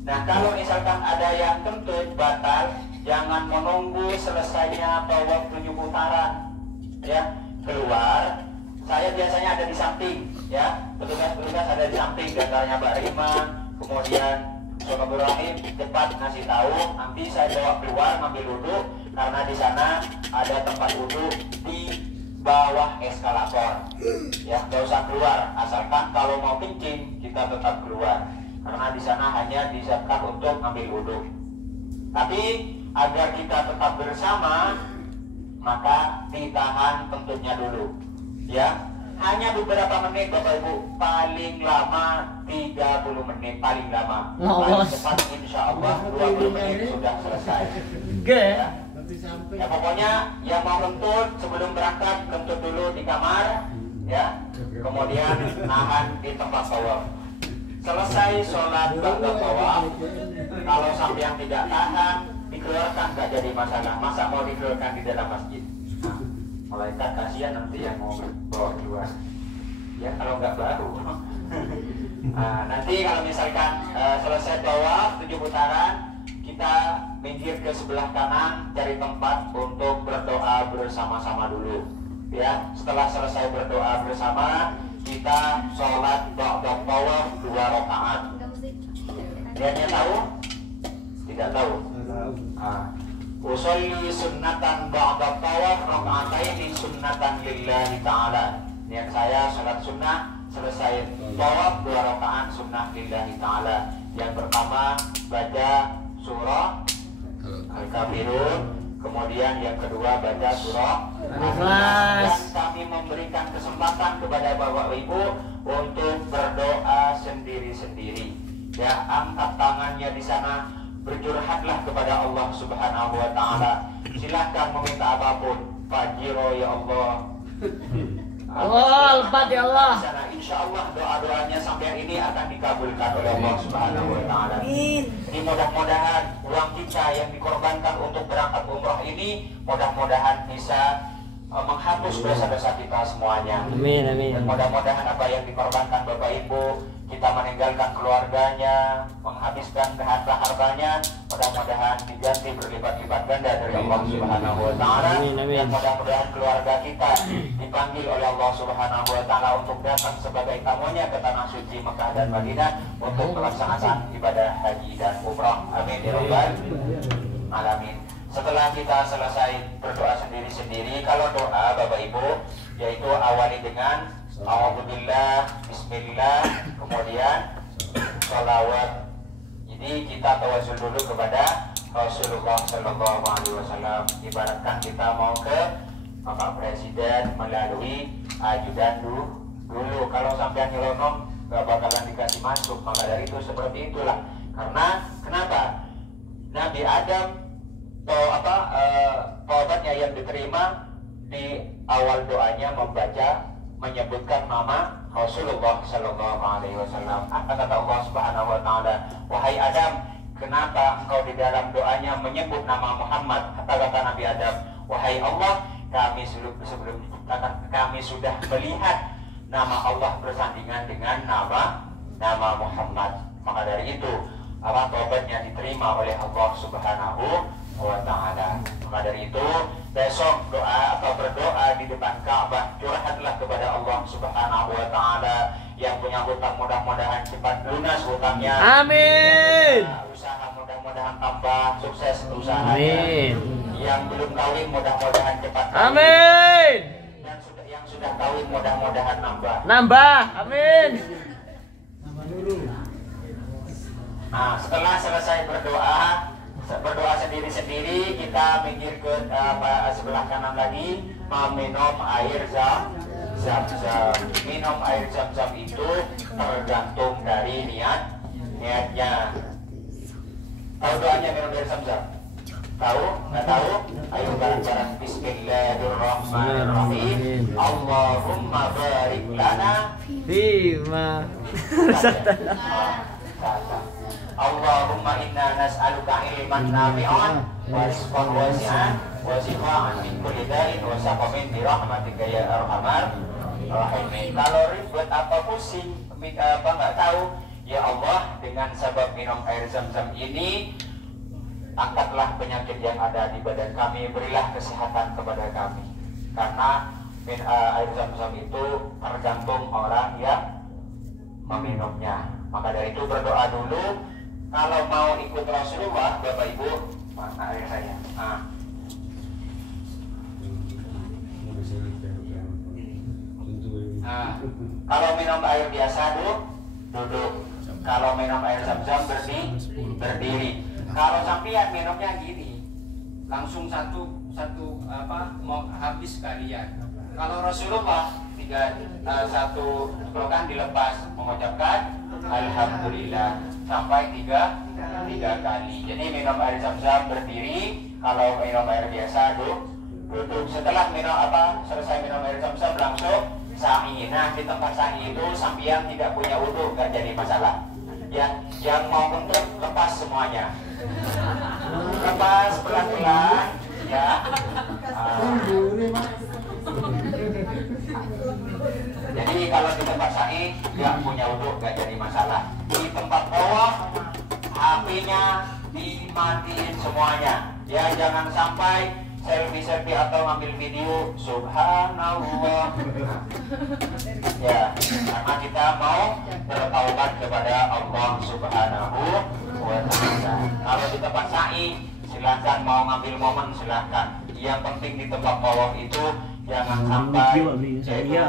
Nah kalau misalkan ada yang kentut batal, jangan menunggu selesainya tawaf 7 putaran, ya. Keluar, saya biasanya ada di samping, ya. Petugas-petugas ada di samping, diantaranya Mbak Rima, kemudian Sobat Rahim cepat ngasih tahu, nanti saya bawa keluar ngambil wudhu, karena di sana ada tempat wudhu di bawah eskalator, ya. Gak usah keluar, asalkan kalau mau kencing kita tetap keluar, karena di sana hanya disiapkan untuk ngambil wudhu. Tapi agar kita tetap bersama, maka ditahan kentutnya dulu, ya. Hanya beberapa menit Bapak Ibu, paling lama 30 menit, paling lama. Paling cepat insya Allah 20 menit sudah selesai, ya. Ya pokoknya yang mau kentut sebelum berangkat, kentut dulu di kamar, ya. Kemudian nahan di tempat tawaf. Selesai sholat ba'da tawaf, kalau sampai yang tidak tahan, dikeluarkan, gak jadi masalah. Masa mau dikeluarkan di dalam masjid? Malaikat kasihan nanti yang mau bawa keluar, ya kalau nggak baru. Nanti kalau misalkan selesai tawaf 7 putaran, kita minggir ke sebelah kanan, cari tempat untuk berdoa bersama-sama dulu, ya. Setelah selesai berdoa bersama, kita sholat ba'da tawaf 2 rakaat. Dia tahu? Tidak tahu. Usolli sunnatan ba'da tawaf raka'ataini sunnatan lillahi ta'ala. Niat saya salat sunnah selesai tawaf 2 rakaat sunnah lillahi ta'ala. Yang pertama baca surah Al-Kafirun, kemudian yang kedua baca surah Al-Ikhlas. Dan kami memberikan kesempatan kepada Bapak Ibu untuk berdoa sendiri-sendiri, ya. Angkat tangannya di sana, berjurhatlah kepada Allah Subhanahu wa Ta'ala. Silahkan meminta apapun. Fajiro ya Allah. Al-Fat ya Allah. Insya Allah doa-doanya sampai ini akan dikabulkan oleh Allah Subhanahu wa Ta'ala. Ini mudah-mudahan uang kita yang dikorbankan untuk berangkat umrah ini mudah-mudahan bisa menghapus dosa-dosa kita semuanya. Amin, amin. Dan mudah-mudahan apa yang dikorbankan Bapak Ibu, kita meninggalkan keluarganya, menghabiskan harta-hartanya, mudah-mudahan diganti berlipat-lipat ganda dari Allah Subhanahu wa Ta'ala. Dan mudah-mudahan keluarga kita dipanggil oleh Allah Subhanahu wa Ta'ala untuk datang sebagai tamunya ke tanah suci Mekah dan Madinah untuk melaksanakan ibadah haji dan umrah. Amin ya rabbal alamin. Setelah kita selesai berdoa sendiri-sendiri, kalau doa Bapak Ibu, yaitu awali dengan Alhamdulillah, Bismillah, kemudian sholawat. Jadi kita tawasul dulu kepada Rasulullah Sallallahu Alaihi Wasallam. Ibaratkan kita mau ke Bapak Presiden melalui ajudan dulu. Kalau sampai nyelonong gak bakalan dikasih masuk. Maka dari itu seperti itulah. Karena kenapa? Nabi Adam taubatnya yang diterima di awal doanya menyebutkan nama Rasulullah Sallallahu Alaihi Wasallam. Apa kata Allah Subhanahu Wa Taala? Wahai Adam, kenapa engkau di dalam doanya menyebut nama Muhammad? Apa kata Nabi Adam? Wahai Allah, kami sebelum diciptakan kami sudah melihat nama Allah bersandingan dengan nama Muhammad. Maka dari itu taubatnya diterima oleh Allah Subhanahu wa Ta'ala. Maka dari itu besok doa atau berdoa di depan Ka'bah, curhatlah kepada Allah Subhanahu wa Ta'ala. Yang punya hutang mudah-mudahan cepat lunas hutangnya. Amin. Usaha mudah-mudahan tambah sukses usahanya. Amin. Yang belum kawin mudah-mudahan cepat kawin. Amin. Dan yang sudah sudah tahu, mudah-mudahan nambah. Nambah, amin. Nah, setelah selesai berdoa sendiri-sendiri, kita minggir ke sebelah kanan lagi, meminum air zam-zam. Minum air zam-zam itu tergantung dari niatnya. Tahu doanya minum air zam-zam? Tahu? Nggak tahu? Ayo bareng-bareng. Bismillahirrahmanirrahim. Allahumma barik lana Bima. Allahumma inna nas'aluka ilman nafi'an wa rizqan wasi'an wa shifaan min kulli da'in wa saqamin bi rahmatika ya arhamar rahimin. Kalau ribet apa pusing apa nggak tahu, ya Allah, dengan sebab minum air zam-zam ini angkatlah penyakit yang ada di badan kami, berilah kesehatan kepada kami. Karena air zam-zam itu tergantung orang yang meminumnya. Maka dari itu berdoa dulu. Kalau mau ikut Rasulullah, Bapak Ibu, mana air saya? Kalau minum air biasa duduk. Kalau minum air zam-zam berdiri. Kalau sampean minumnya gini, langsung satu mau habis sekalian. Kalau Rasulullah satu kelokan dilepas, mengucapkan alhamdulillah sampai tiga kali. Jadi minum air zam-zam berdiri. Kalau minum air biasa duduk. Setelah selesai minum air zam-zam langsung sa'i. Nah, di tempat sa'i itu sampean tidak punya wudu, nggak jadi masalah. Ya, yang mau kentut lepas semuanya. Lepas pelan-pelan, ya. Jadi kalau di tempat sa'i nggak punya wudu, nggak jadi masalah. Di tempat bawah, HP-nya dimatiin semuanya. Ya, jangan sampai selfie atau ngambil video. Subhanallah. Ya, karena kita mau bertaubat kepada Allah Subhanahu wa Ta'ala. Kalau di tempat sa'i, silahkan mau ngambil momen, silahkan. Yang penting di tempat bawah itu jangan sampai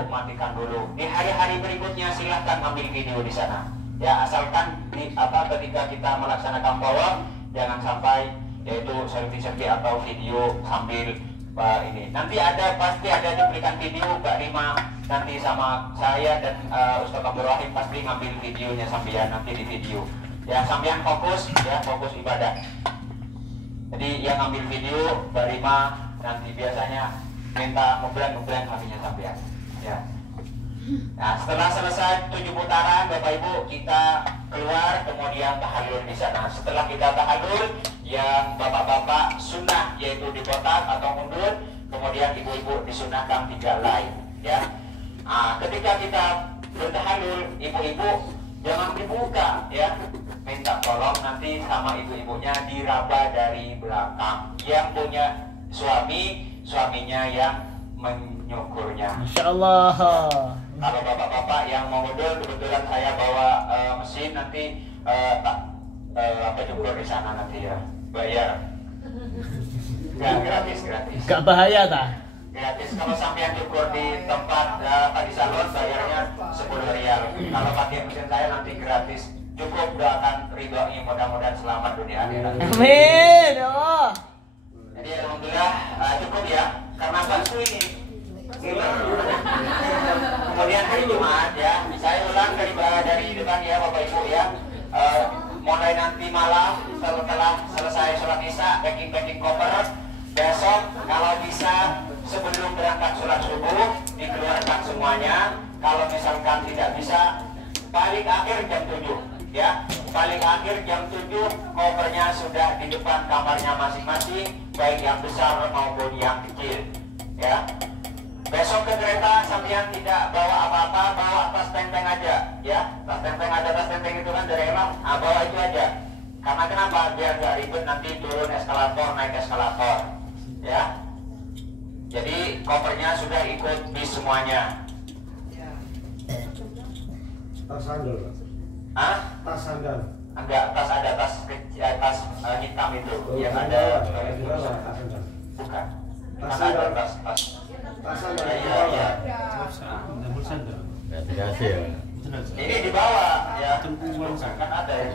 matikan dulu. Di hari-hari berikutnya silahkan ngambil video di sana. Ya, asalkan ketika kita melaksanakan bawah jangan sampai yaitu selfie atau video sambil ini. Nanti pasti ada diberikan video Mbak Rima nanti sama saya dan Ustaz Abdul Rahim pasti ngambil videonya sampean nanti di video. Ya, sampean fokus ibadah. Jadi yang ngambil video Mbak Rima nanti biasanya minta ngebrand HP-nya sampean. Ya. Nah, setelah selesai 7 putaran, Bapak Ibu, kita keluar kemudian tahallul di sana. Setelah kita tahallul, yang bapak-bapak sunnah yaitu di kotak atau mundur, kemudian ibu-ibu disunahkan 3 lain. Ya. Nah, ketika kita bertahallul, ibu-ibu jangan dibuka, ya. Minta tolong nanti sama ibu-ibunya diraba dari belakang. Yang punya suaminya yang menyukurnya. Masya Allah. Kalau bapak-bapak yang mau modal, kebetulan saya bawa mesin nanti cukur di sana nanti ya, bayar. Nggak gratis. Gak bahaya tak? Gratis. Kalau sampean cukur di tempat di salon bayarnya 10 rial. Kalau pakai mesin saya nanti gratis. Cukup doakan ridhonya, mudah-mudahan selamat dunia akhirat. Amin. Oh. Jadi alhamdulillah cukup ya, karena bakso ini. Kemudian hari Jumat ya, saya ulang dari depan ya Bapak Ibu ya. Mulai nanti malam setelah selesai sholat isya, packing koper. Besok kalau bisa sebelum berangkat sholat subuh dikeluarkan semuanya. Kalau misalkan tidak bisa, paling akhir jam 7 ya. Paling akhir jam 7 kopernya sudah di depan kamarnya masing-masing, baik yang besar maupun yang kecil ya. Besok ke kereta sampean tidak bawa apa-apa, bawa tas tenteng aja ya. Tas tenteng itu kan dari emang, bawa itu aja. Karena kenapa? Biar gak ribet nanti turun eskalator, naik eskalator ya. Jadi kopernya sudah ikut bis semuanya. Tas sandal. Tas sandal. Enggak, tas hitam itu yang ada. Bukan. Tas Iya. Nggak dikasih ya. Ini dibawa ya. Kan ada ya.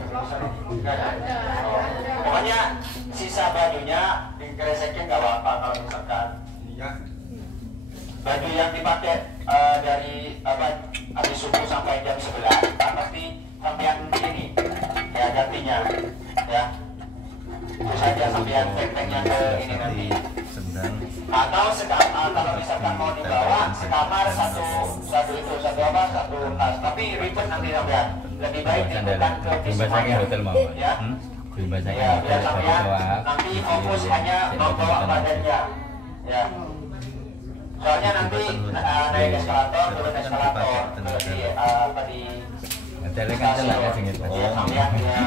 Enggak ada. Pokoknya sisa bajunya dikeresekin nggak apa-apa kalau misalkan baju yang dipakai dari habis subuh sampai jam 11 pasti sampean ini ya gantinya ya. Itu saja sampean tek-teknya ke ini nanti. Atau kalau misalkan mau dibawa sekamar satu tas, tapi ribet nanti sampean. Lebih baik dibuka ke Bimbasanya hotel mau. ya. Bimbasanya Ya, hotel biar sampean nanti fokus hanya membawa badannya. Ya. Soalnya nanti naik eskalator, turun eskalator, di hotelnya kan celak ya singit. ya sampean ya.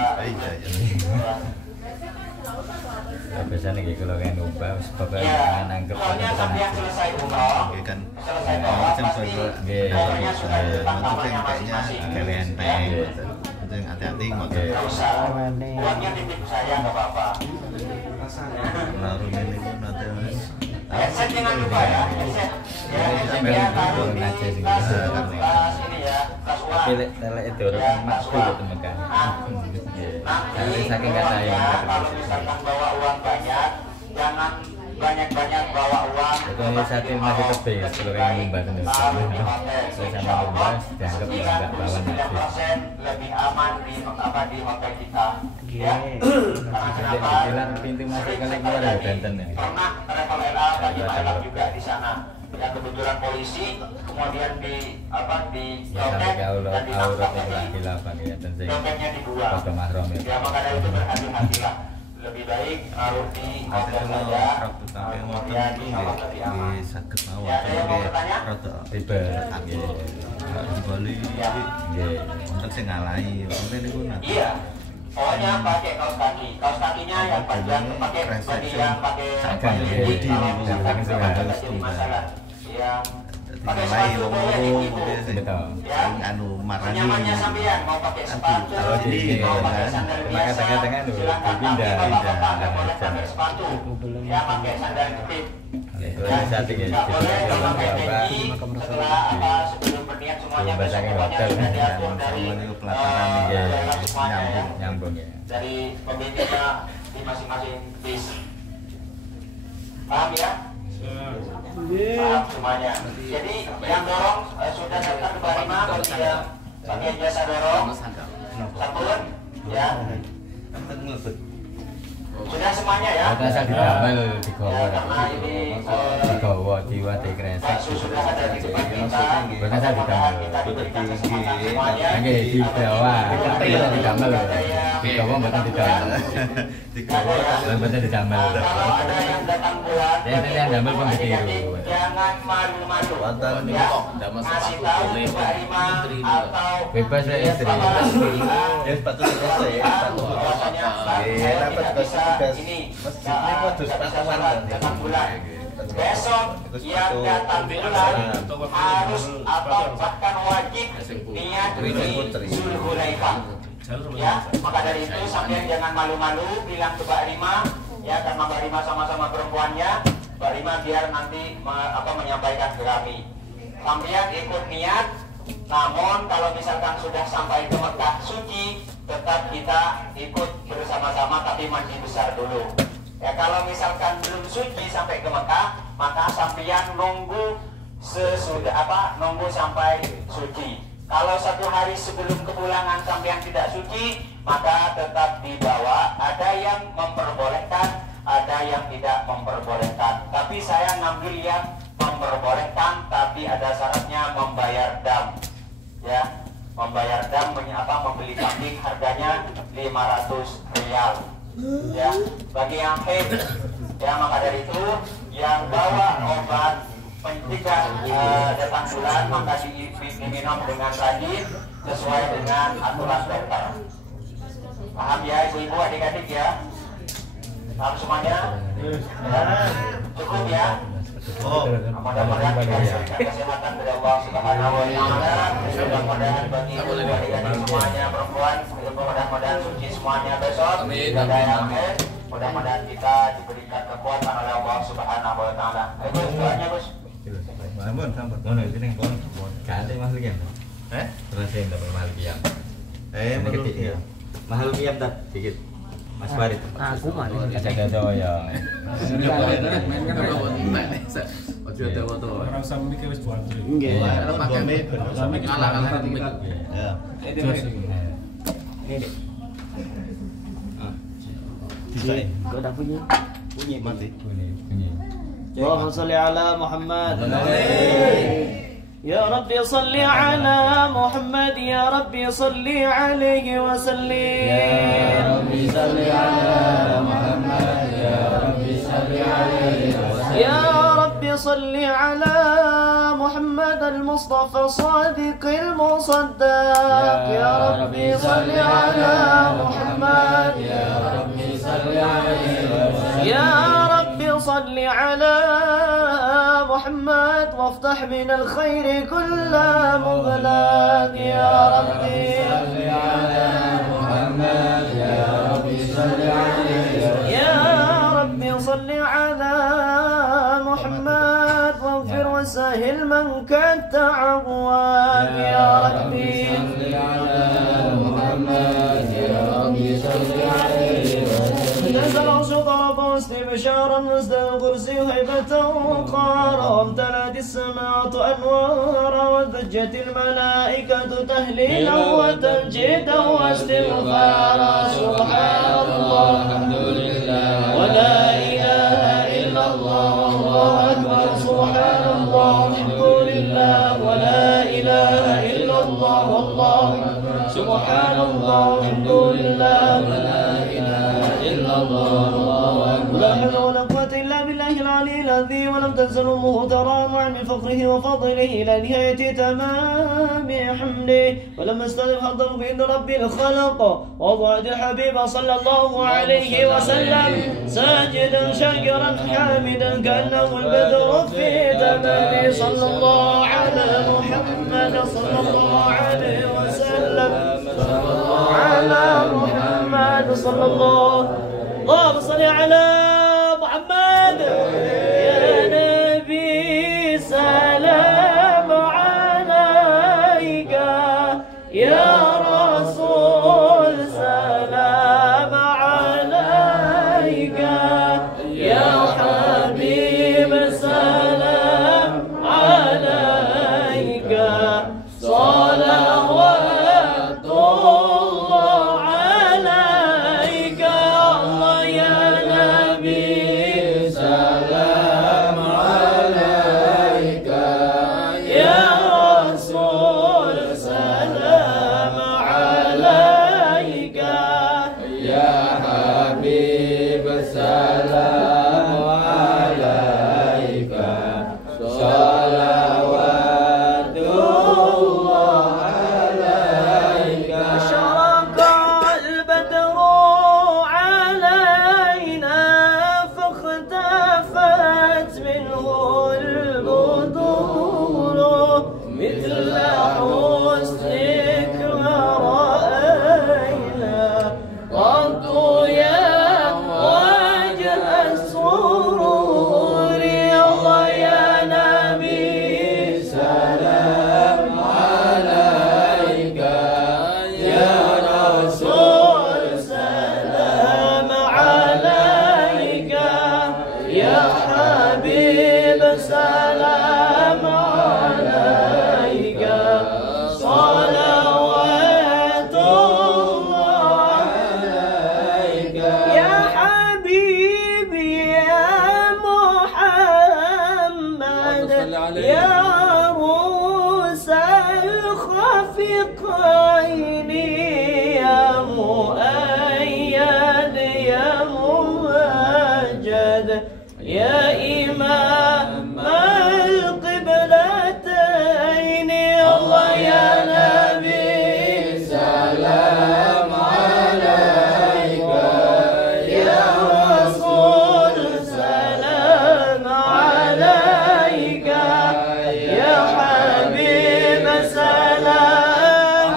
Biasanya gitu kalau kayak numpah, pokoknya Ya, nangkep. soalnya sampean selesai umroh, selesai umroh pasti pokoknya sudah di tempat kamarnya masing-masing. Kalian Itu yang hati-hati ngotot. Nggak usah, uangnya titip saya nggak apa-apa. Lalu ini pun nanti Headset jangan lupa ya, headset. Ya, headsetnya taruh di tas ini ya, tas uang. Pilih tele itu orang maksul ya teman kan. Nanti saking katanya ya, kalau misalkan bawa uang banyak, jangan banyak-banyak bawa uang. Itu satu masih tebel kalau yang membahas itu. Saya sama membahas dianggap nggak bawa nanti. Lebih aman di hotel kita. Ya, karena kenapa? Bilang pintu masuk kali keluar ya Banten ya. Pernah travel LA bagi Thailand juga di sana. Ya kebetulan polisi, kemudian di Ya sampai dompet ke dan aurat ditangkap yang lagi. laki lapan ya dan saya Dompetnya dibuang. foto mahram ya. Ya maka dari itu berhati-hatilah. Lebih baik taruh di hotel saja. Kemudian di hotel lebih aman. sakit mawon. Ya, ada yang mau bertanya? Tiba. Di Bali untuk sing ngalahi. Mungkin niku nanti. Iya. Pokoknya pakai kaos kaki. Kaos kakinya yang panjang pakai body yang pakai Sakan ya. Budi kalau ini, misalkan sakan nggak sakan. jadi masalah. Yang pakai Ngalahi sepatu wong boleh loro gitu. mungkin sing Betul. sing anu marani. Nyamannya sampean mau pakai sepatu, Kalau di sini, mau pakai kan, sandal pakai biasa, tengah-tengah dulu, silakan. dipindah, Tapi bapak-bapak nggak pindah. boleh pakai sepatu. Ya pakai sandal jepit. Itu satu ya. Nggak boleh Jadi kalau pakai apa? peci, setelah sebelum berniat semuanya besok Bahasanya pokoknya hotel, sudah diatur dari semuanya pelataran ya, semuanya ya. nyambung ya. Dari pemimpinnya di masing-masing bis. Paham ya? Paham semuanya. Jadi yang dorong sudah datang ke Barima bagian jasa dorong. Sampun ya. Sudah semuanya ya. Kita saya didamel di Ya, Gowo. karena ini Di Gowo, jiwa di Kresek. bakso sudah ada di depan kita. Bahkan saya Mudah-mudahan didamel. kita diberikan kesempatan semuanya. Oke, di bawah. Kita didamel. Di Gowo bukan didamel. Di Gowo Bukan didamel. Kalau ada yang datang bulan, Ya, itu yang damel pun ditiru. jangan malu-malu. Wonten Ya, ngasih tahu ke Mbak Rima atau Bebas ya istri. Ya sepatu biasa ya, sepatu. bahwasanya Iya, saya dapat tidak bisa tugas ini. masjid ini kudu sepatuan kan. Datang bulan. Besok yang datang bulan harus atau bahkan wajib niat di Zulhulaifah. Ya, maka dari itu sampean jangan malu-malu bilang ke Mbak Rima, ya karena Mbak Rima sama-sama perempuannya, Mbak Rima biar nanti menyampaikan ke kami. Sampean ikut niat, namun kalau misalkan sudah sampai ke Mekah suci, tetap kita ikut bersama-sama tapi mandi besar dulu. Ya kalau misalkan belum suci sampai ke Mekah, maka sampean nunggu nunggu sampai suci. Kalau satu hari sebelum kepulangan sampean tidak suci, maka tetap dibawa. Ada yang memperbolehkan, ada yang tidak memperbolehkan. Tapi saya ngambil yang memperbolehkan, tapi ada syaratnya membayar dam. Ya, membayar dam membeli kambing harganya 500 rial. Ya, bagi yang haid, ya maka dari itu yang bawa obat pencegah datang bulan maka diminum dengan rajin sesuai dengan aturan dokter. Paham ya ibu-ibu, adik-adik ya? Paham semuanya? Ya, cukup ya? Oh, Mudah-mudahan kita diberikan kesehatan dari Allah Subhanahu wa Ta'ala. Mudah-mudahan bagi adik-adik semuanya perempuan, mudah-mudahan suci semuanya besok. Tidak ada yang haid. Mudah-mudahan kita diberikan kekuatan oleh Allah Subhanahu wa Taala. Ayo Gus, doanya Gus. Sampun, sampun. Ngono iki ning kon. Gak ada mahal kiam. Eh? Rasain dapat mahal kiam. Ini Menurut ketik dia. ya. Mahal kiam tak dikit. Mas Farid. Aku mah. Kaca-kaca ya. Main kan apa ojo ada foto. Ora usah mikir wis buat. Nggih. Sampai kalah-kalah mic. Ya. Ini. Bisa. Kok udah punya? Bunyi mati. Bunyi. اللهم صل على محمد يا ربي صل على محمد يا ربي صل عليه وسلم يا ربي صل على محمد يا ربي صل عليه وسلم يا ربي صل على محمد المصطفى الصادق المصدق يا ربي صل على محمد يا ربي صل عليه وسلم يا ربي صل على محمد وافتح من الخير كل مغلاق يا ربي صل على محمد يا ربي صل عليه يا ربي صل على محمد واغفر وسهل من كان تعوض يا ربي صل على محمد يا ربي صل عليه نزل عرش ضرب استبشارا نزل الكرسي هيبة وقارا وامتلأت السماء أنوارا وضجت الملائكة تهليلا وتمجيدا واستغفارا سبحان الله الحمد لله ولا إله إلا الله والله أكبر سبحان الله الحمد لله ولا إله إلا الله والله أكبر سبحان الله الحمد لله ولا إله إلا الله والله أكبر لا حول ولا قوة إلا بالله العلي العظيم ولم تنزل أمه ترى من فقره وفضله إلى نهاية تمام حمده ولما استلم حضر بإذن رب الخلق وضعت الحبيب صلى الله عليه وسلم ساجدا شاكرا حامدا كأنه البدر في تمام صلى الله على محمد صلى الله عليه وسلم على محمد صلى الله اللهم صل على محمد يا نبي سلام عليك يا رسول سلام عليك يا حبيب سلام عليك صلوات الله عليك الله يا نبي سلام عليك يا رسول سلام عليك يا حبيب سلام عليك صلوات الله عليك أشرق البدر علينا فاختفت منه البدور مثل حسنك ما رأينا قط يا وجه السرور الله يا نبي سلام عليك يا رسول سلام عليك يا حبيب سلام عليك صلوات الله عليك يا حبيبي يا محمد يا روس الخفقين يا مؤيد يا ممجد يا إمام القبلتين الله يا نبي سلام عليك يا رسول سلام عليك يا حبيب سلام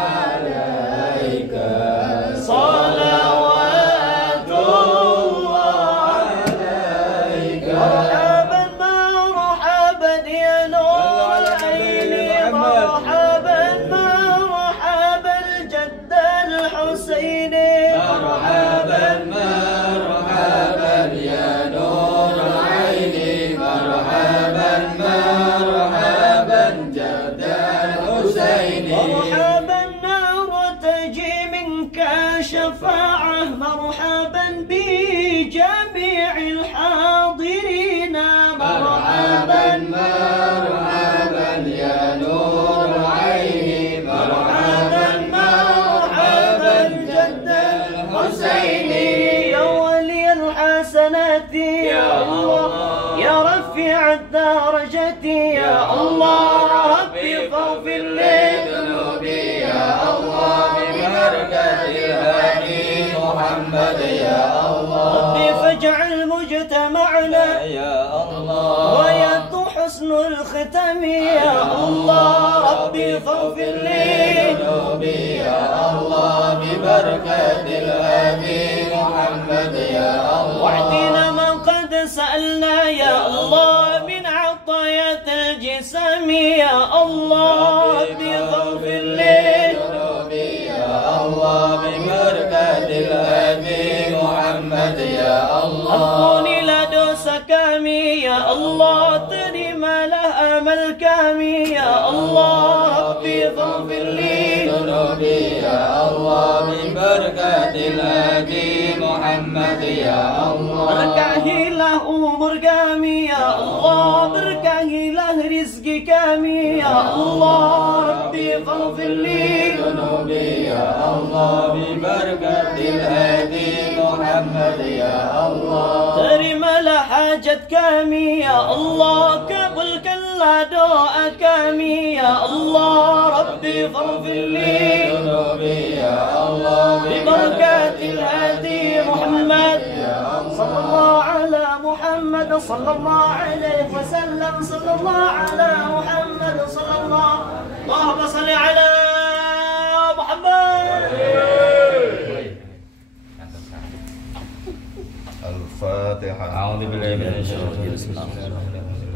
مرحبا نرتجي منك شفاعة مرحبا بجميع الحاضرين مرحبا مرحبا يا نور عيني مرحبا مرحبا جد الحسين يا ولي الحسنات يا الله يا رفيع الدرجة يا الله ربي فاغفر لي ذنوبي يا الله ببركة الهادي محمد يا الله ربي فاجعل مجتمعنا يا الله ويبدو حسن الختم يا الله ربي فاغفر لي ذنوبي يا الله ببركة الهادي محمد يا الله واعطنا ما قد سألنا يا الله من عطايا الجسم يا الله ربي فاغفر لي ذنوبي يا الله ببركة الهادي محمد يا الله أعطوني لدوس كامي يا الله ترم له أمل كامي يا الله ربي فاغفر لي ذنوبي يا الله ببركة الهادي محمد يا الله بركه له أمور كامي يا الله بركه له رزق كامي يا الله ربي فاغفر لي ذنوبي يا الله ببركة الهادي محمد يا الله ترم له حاجة كامي يا الله قبل كلا دعاء كامي يا الله ربي فاغفر لي ذنوبي يا الله ببركة الهادي محمد صلى الله على محمد صلى الله عليه وسلم صلى الله على محمد صلى الله اللهم صل على محمد Al-Fatihah. A'udzubillahi minasyaitonir rajim. Bismillahirrahmanirrahim.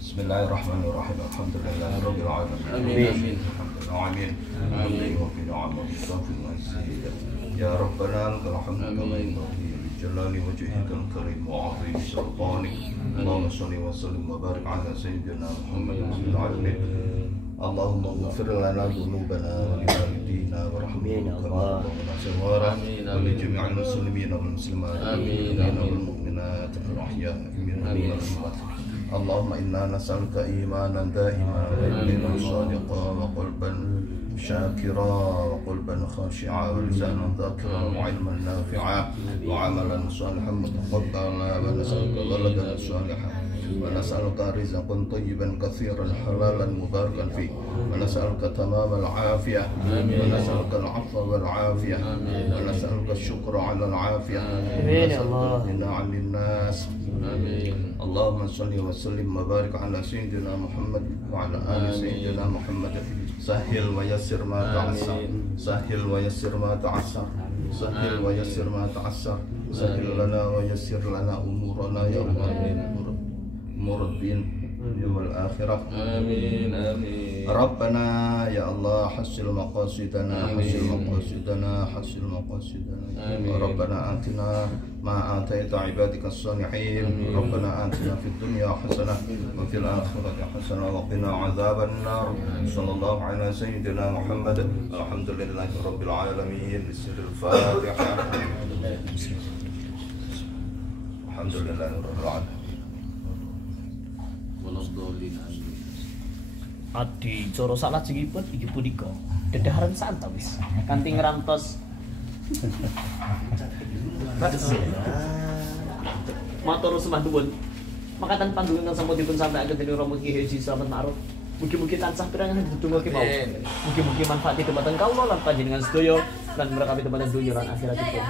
Bismillahirrahmanirrahim. Alhamdulillahirabbil alamin. Amin. Amin. Amin. Wa bi ni'mati safin mazid. Ya Rabbana lakal hamdu kama yanbaghi li jalali wajhikal karim wa 'azimi sultanik. Allahumma shalli wa sallim wa barik ala sayyidina Muhammadin fil alamin. Allahumma ighfir lana dhunubana wa li walidina warhamna kama rabbana saghira wa li jami'il muslimin wal muslimat wal mu'minat al-ahya'i minhum wal amwat. Allahumma inna nas'aluka imanan da'iman wa ilman sadiqan wa qalban shakira wa qalban khashi'a wa lisanan dhakiran wa ilman nafi'a wa 'amalan salihan mutaqabbala wa nas'aluka waladan salihan wa nas'aluka rizqan tayyiban katsiran halalan mubarakan fi wa nas'aluka tamamal 'afiyah wa nas'aluka al-'afwa wal 'afiyah wa nas'aluka asy-syukra 'ala al-'afiyah amin ya Allah inna 'alin nas amin Allahumma shalli wa sallim wa barik ala sayyidina Muhammad wa ala ali sayyidina Muhammad sahil wa yassir ma ta'assar sahil wa yassir ma ta'assar sahil wa yassir ma ta'assar sahil lana wa yassir lana umurana ya Allah murabbin wal akhirah amin amin Rabbana ya Allah hasil maqasidana hasil maqasidana Rabbana atina ma ataita ibadika as-salihin Rabbana atina fid dunya hasanah wa fil akhirati hasanah wa qina adzaban nar sallallahu ala sayyidina Muhammad alhamdulillahi rabbil alamin bismillahil fatihah alhamdulillahi rabbil alamin Adi coro salah jengipun iki punika dedaharan santai wis kanthi ngrantos matur sembah nuwun makatan pandungan sampun dipun sampaikan dening Romo Ki Haji Slamet Ma'ruf mugi-mugi tansah pirangan ditunggu kemawon mugi-mugi manfaat dumateng kawula lan panjenengan sedaya lan berkahi dumateng dunya lan akhiratipun